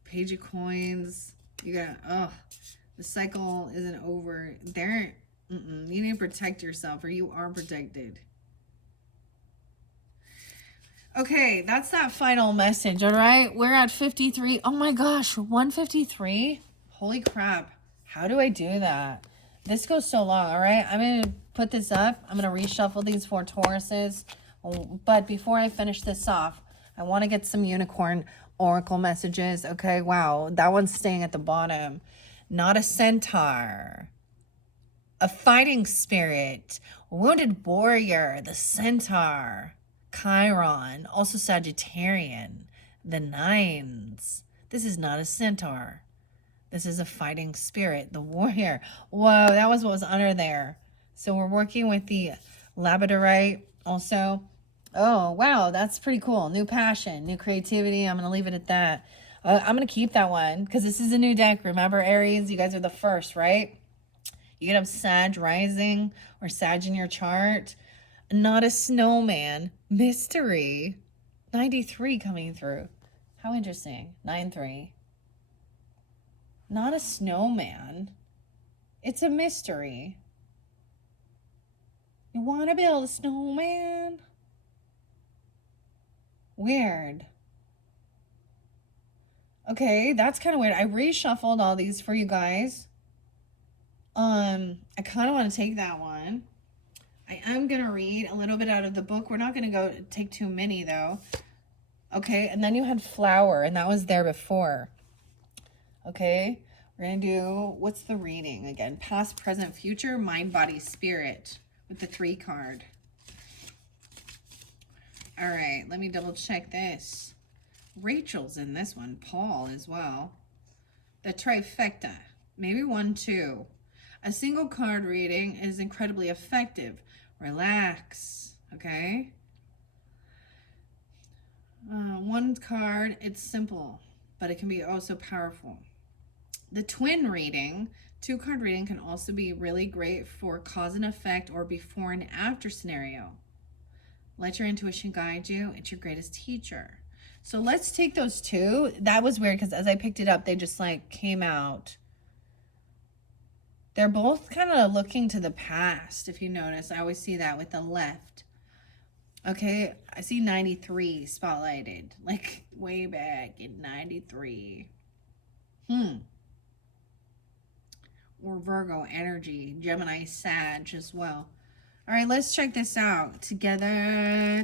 Page of Coins. You got, the cycle isn't over. You need to protect yourself or you are protected. Okay, that's that final message, all right? We're at 53. Oh my gosh, 153? Holy crap. How do I do that? This goes so long, all right? I'm going to put this up. I'm going to reshuffle these 4 Tauruses. But before I finish this off, I want to get some unicorn oracle messages. Okay, wow. That one's staying at the bottom. Not a centaur. A fighting spirit. Wounded warrior. The centaur. Chiron, also Sagittarian, the 9s. This is not a centaur. This is a fighting spirit, the warrior. Whoa, that was what was under there. So we're working with the labradorite also. Oh, wow, that's pretty cool. New passion, new creativity. I'm going to leave it at that. I'm going to keep that one because this is a new deck. Remember, Aries, you guys are the first, right? You could have Sag rising or Sag in your chart. Not a snowman. Mystery. 93 coming through. How interesting. 9-3. Not a snowman. It's a mystery. You want to build a snowman? Weird. Okay, that's kind of weird. I reshuffled all these for you guys. I kind of want to take that one. I am going to read a little bit out of the book. We're not going to go take too many though. Okay, and then you had flower, and that was there before. Okay, we're going to do, what's the reading again? Past, present, future, mind, body, spirit with the 3 card. All right, let me double check this. Rachel's in this one, Paul as well. The trifecta, maybe 1, 2. A single card reading is incredibly effective. Relax, okay? 1 card, it's simple, but it can be also powerful. The twin reading, 2-card reading, can also be really great for cause and effect or before and after scenario. Let your intuition guide you. It's your greatest teacher. So let's take those 2. That was weird because as I picked it up, they just like came out. They're both kind of looking to the past, if you notice. I always see that with the left. Okay, I see 93 spotlighted, like way back in 93. Or Virgo energy, Gemini, Sag as well. All right, let's check this out. Together.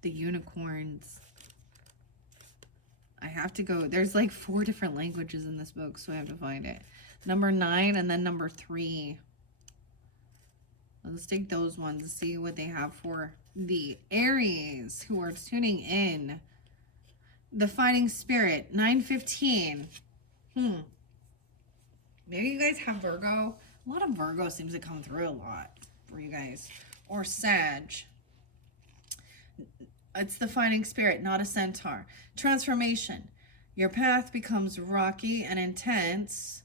The unicorns. I have to go. There's like 4 different languages in this book, so I have to find it. Number 9 and then number 3. Let's take those ones and see what they have for the Aries who are tuning in. The Fighting Spirit, 9:15. Maybe you guys have Virgo. A lot of Virgo seems to come through a lot for you guys. Or Sag. It's the Fighting Spirit, not a centaur. Transformation. Your path becomes rocky and intense,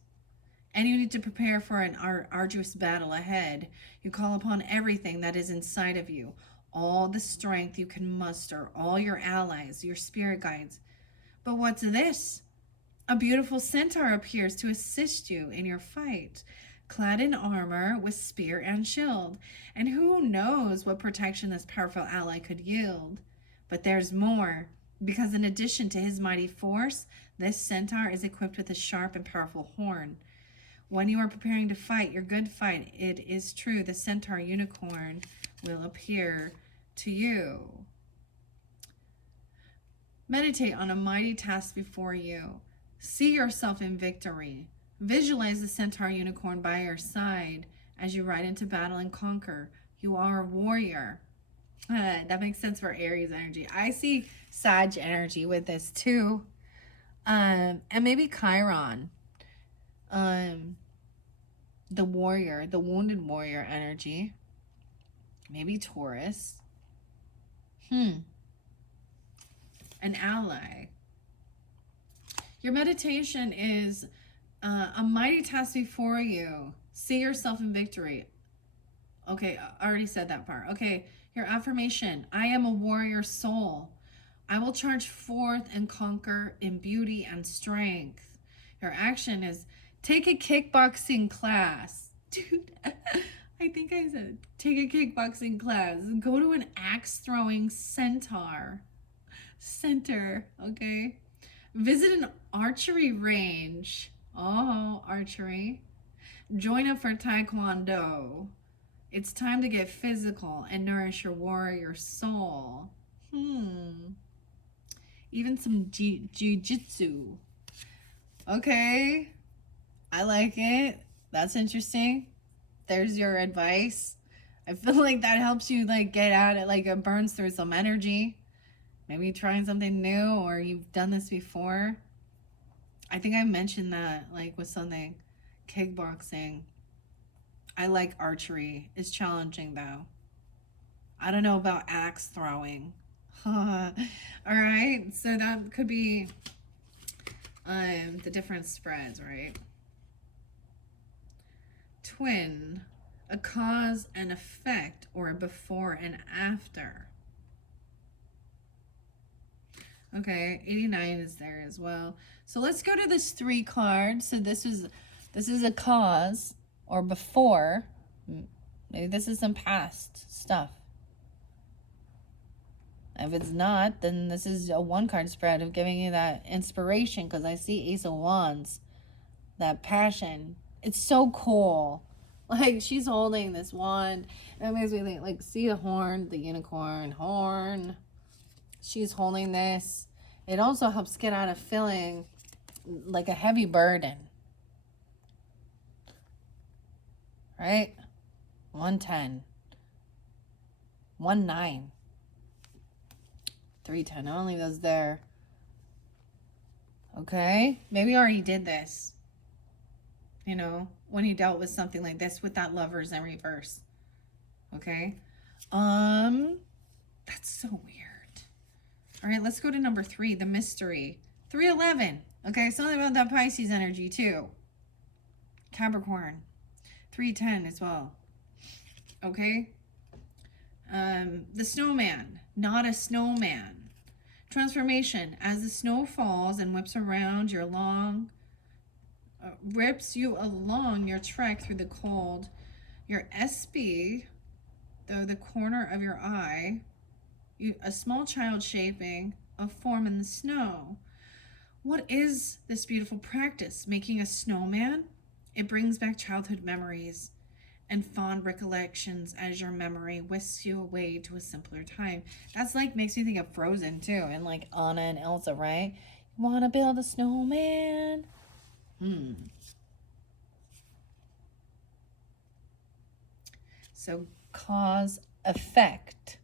and you need to prepare for an arduous battle ahead. You call upon everything that is inside of you, all the strength you can muster, all your allies, your spirit guides. But what's this? A beautiful centaur appears to assist you in your fight, clad in armor with spear and shield. And who knows what protection this powerful ally could yield? But there's more, because in addition to his mighty force, this centaur is equipped with a sharp and powerful horn. When you are preparing to fight your good fight, it is true, the centaur unicorn will appear to you. Meditate on a mighty task before you. See yourself in victory. Visualize the centaur unicorn by your side as you ride into battle and conquer. You are a warrior. That makes sense for Aries energy. I see Sag energy with this too. And maybe Chiron. The warrior, the wounded warrior energy. Maybe Taurus. An ally. Your meditation is a mighty task before you. See yourself in victory. Okay, I already said that part. Okay, your affirmation. I am a warrior soul. I will charge forth and conquer in beauty and strength. Your action is take a kickboxing class. Dude, I think I said take a kickboxing class. Go to an axe throwing center, okay? Visit an archery range. Oh, archery. Join up for taekwondo. It's time to get physical and nourish your warrior soul. Even some jiu-jitsu. Okay. I like it. That's interesting. There's your advice. I feel like that helps you like get at it, like it burns through some energy. Maybe trying something new or you've done this before. I think I mentioned that like with something. Kickboxing. I like archery. It's challenging though. I don't know about axe throwing. All right. So that could be the different spreads, right? Twin. A cause and effect or a before and after. Okay, 89 is there as well. So let's go to this 3 cards. So this is a cause or before. Maybe this is some past stuff. If it's not, then this is a one card spread of giving you that inspiration, because I see Ace of Wands, that passion. It's so cool. Like, she's holding this wand. It makes me think, like, see the horn, the unicorn horn. She's holding this. It also helps get out of feeling like a heavy burden. Right? 110. 19. 310. I'll leave those there. Okay? Maybe I already did this. You know, when he dealt with something like this with that Lovers in reverse. Okay? That's so weird. All right, let's go to number 3, the mystery. 311. Okay, something about that Pisces energy too. Capricorn. 310 as well. Okay? The snowman, not a snowman. Transformation. As the snow falls and whips around your rips you along your trek through the cold. Your SB, though the corner of your eye, a small child shaping a form in the snow. What is this beautiful practice? Making a snowman? It brings back childhood memories and fond recollections as your memory whisks you away to a simpler time. That's like, makes me think of Frozen too, and like Anna and Elsa, right? You want to build a snowman? So cause effect.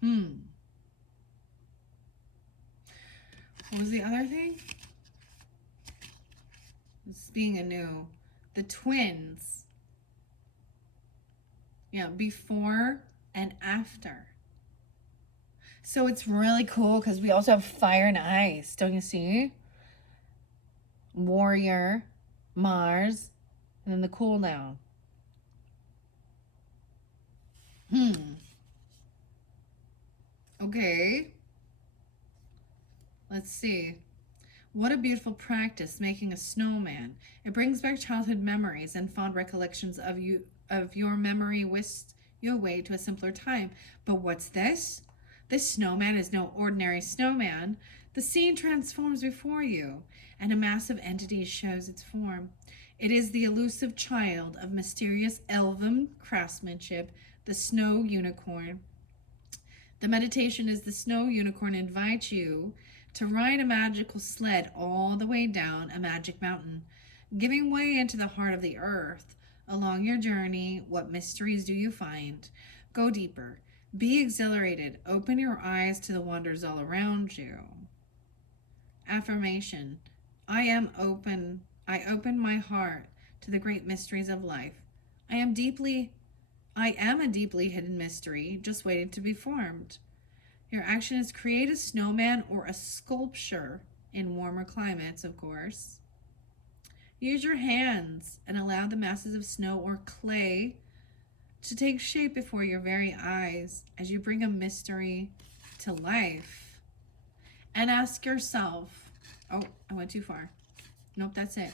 What was the other thing? This being anew. The twins. Yeah, before and after. So it's really cool because we also have fire and ice. Don't you see? Warrior, Mars, and then the cool down. Okay. Let's see. What a beautiful practice, making a snowman. It brings back childhood memories and fond recollections of your memory whisked you away to a simpler time. But what's this? This snowman is no ordinary snowman. The scene transforms before you, and a massive entity shows its form. It is the elusive child of mysterious elven craftsmanship, the snow unicorn. The meditation is the snow unicorn invites you to ride a magical sled all the way down a magic mountain, giving way into the heart of the earth. Along your journey, what mysteries do you find? Go deeper. Be exhilarated. Open your eyes to the wonders all around you. Affirmation. I open my heart to the great mysteries of life. I am a deeply hidden mystery, just waiting to be formed. Your action is create a snowman or a sculpture in warmer climates, of course. Use your hands and allow the masses of snow or clay to take shape before your very eyes as you bring a mystery to life. And ask yourself, oh, I went too far. Nope, that's it.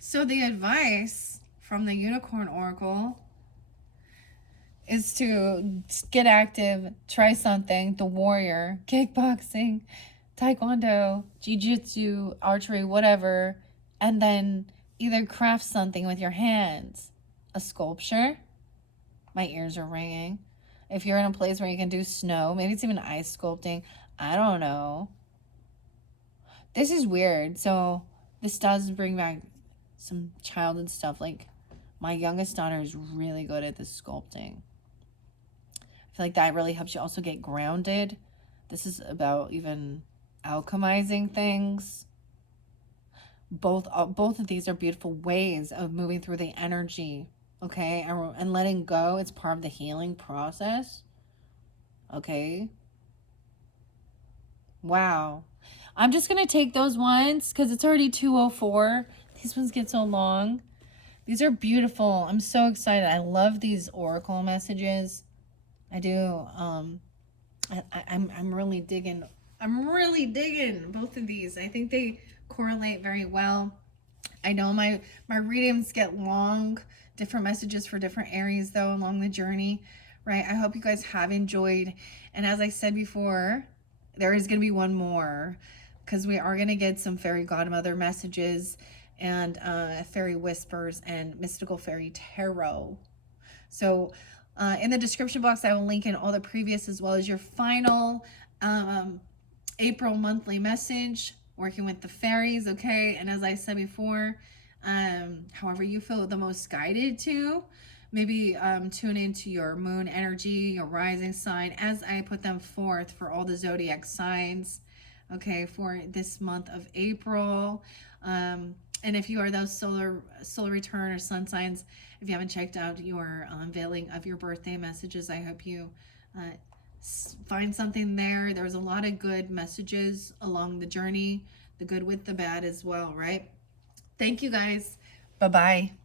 So the advice from the Unicorn Oracle is to get active, try something, the warrior, kickboxing, taekwondo, jiu-jitsu, archery, whatever, and then either craft something with your hands. A sculpture. My ears are ringing. If you're in a place where you can do snow, maybe it's even ice sculpting. I don't know. This is weird. So this does bring back some childhood stuff. Like, my youngest daughter is really good at this sculpting. I feel like that really helps you also get grounded. This is about even alchemizing things. Both of these are beautiful ways of moving through the energy, okay? And letting go. It's part of the healing process, okay? Wow. I'm just going to take those ones because it's already 2:04. These ones get so long. These are beautiful. I'm so excited. I love these oracle messages. I do. I'm really digging. I'm really digging both of these. I think they correlate very well. I know my readings get long, different messages for different Aries though along the journey. right? I hope you guys have enjoyed. And as I said before, there is going to be one more because we are going to get some fairy godmother messages and fairy whispers and mystical fairy tarot. So in the description box, I will link in all the previous as well as your final April monthly message, working with the fairies, okay? And as I said before, however you feel the most guided to, maybe tune into your moon energy, your rising sign, as I put them forth for all the zodiac signs, okay, for this month of April. And if you are those solar return or sun signs, if you haven't checked out your unveiling of your birthday messages, I hope you find something there. There's a lot of good messages along the journey, the good with the bad as well, right? Thank you guys. Bye bye.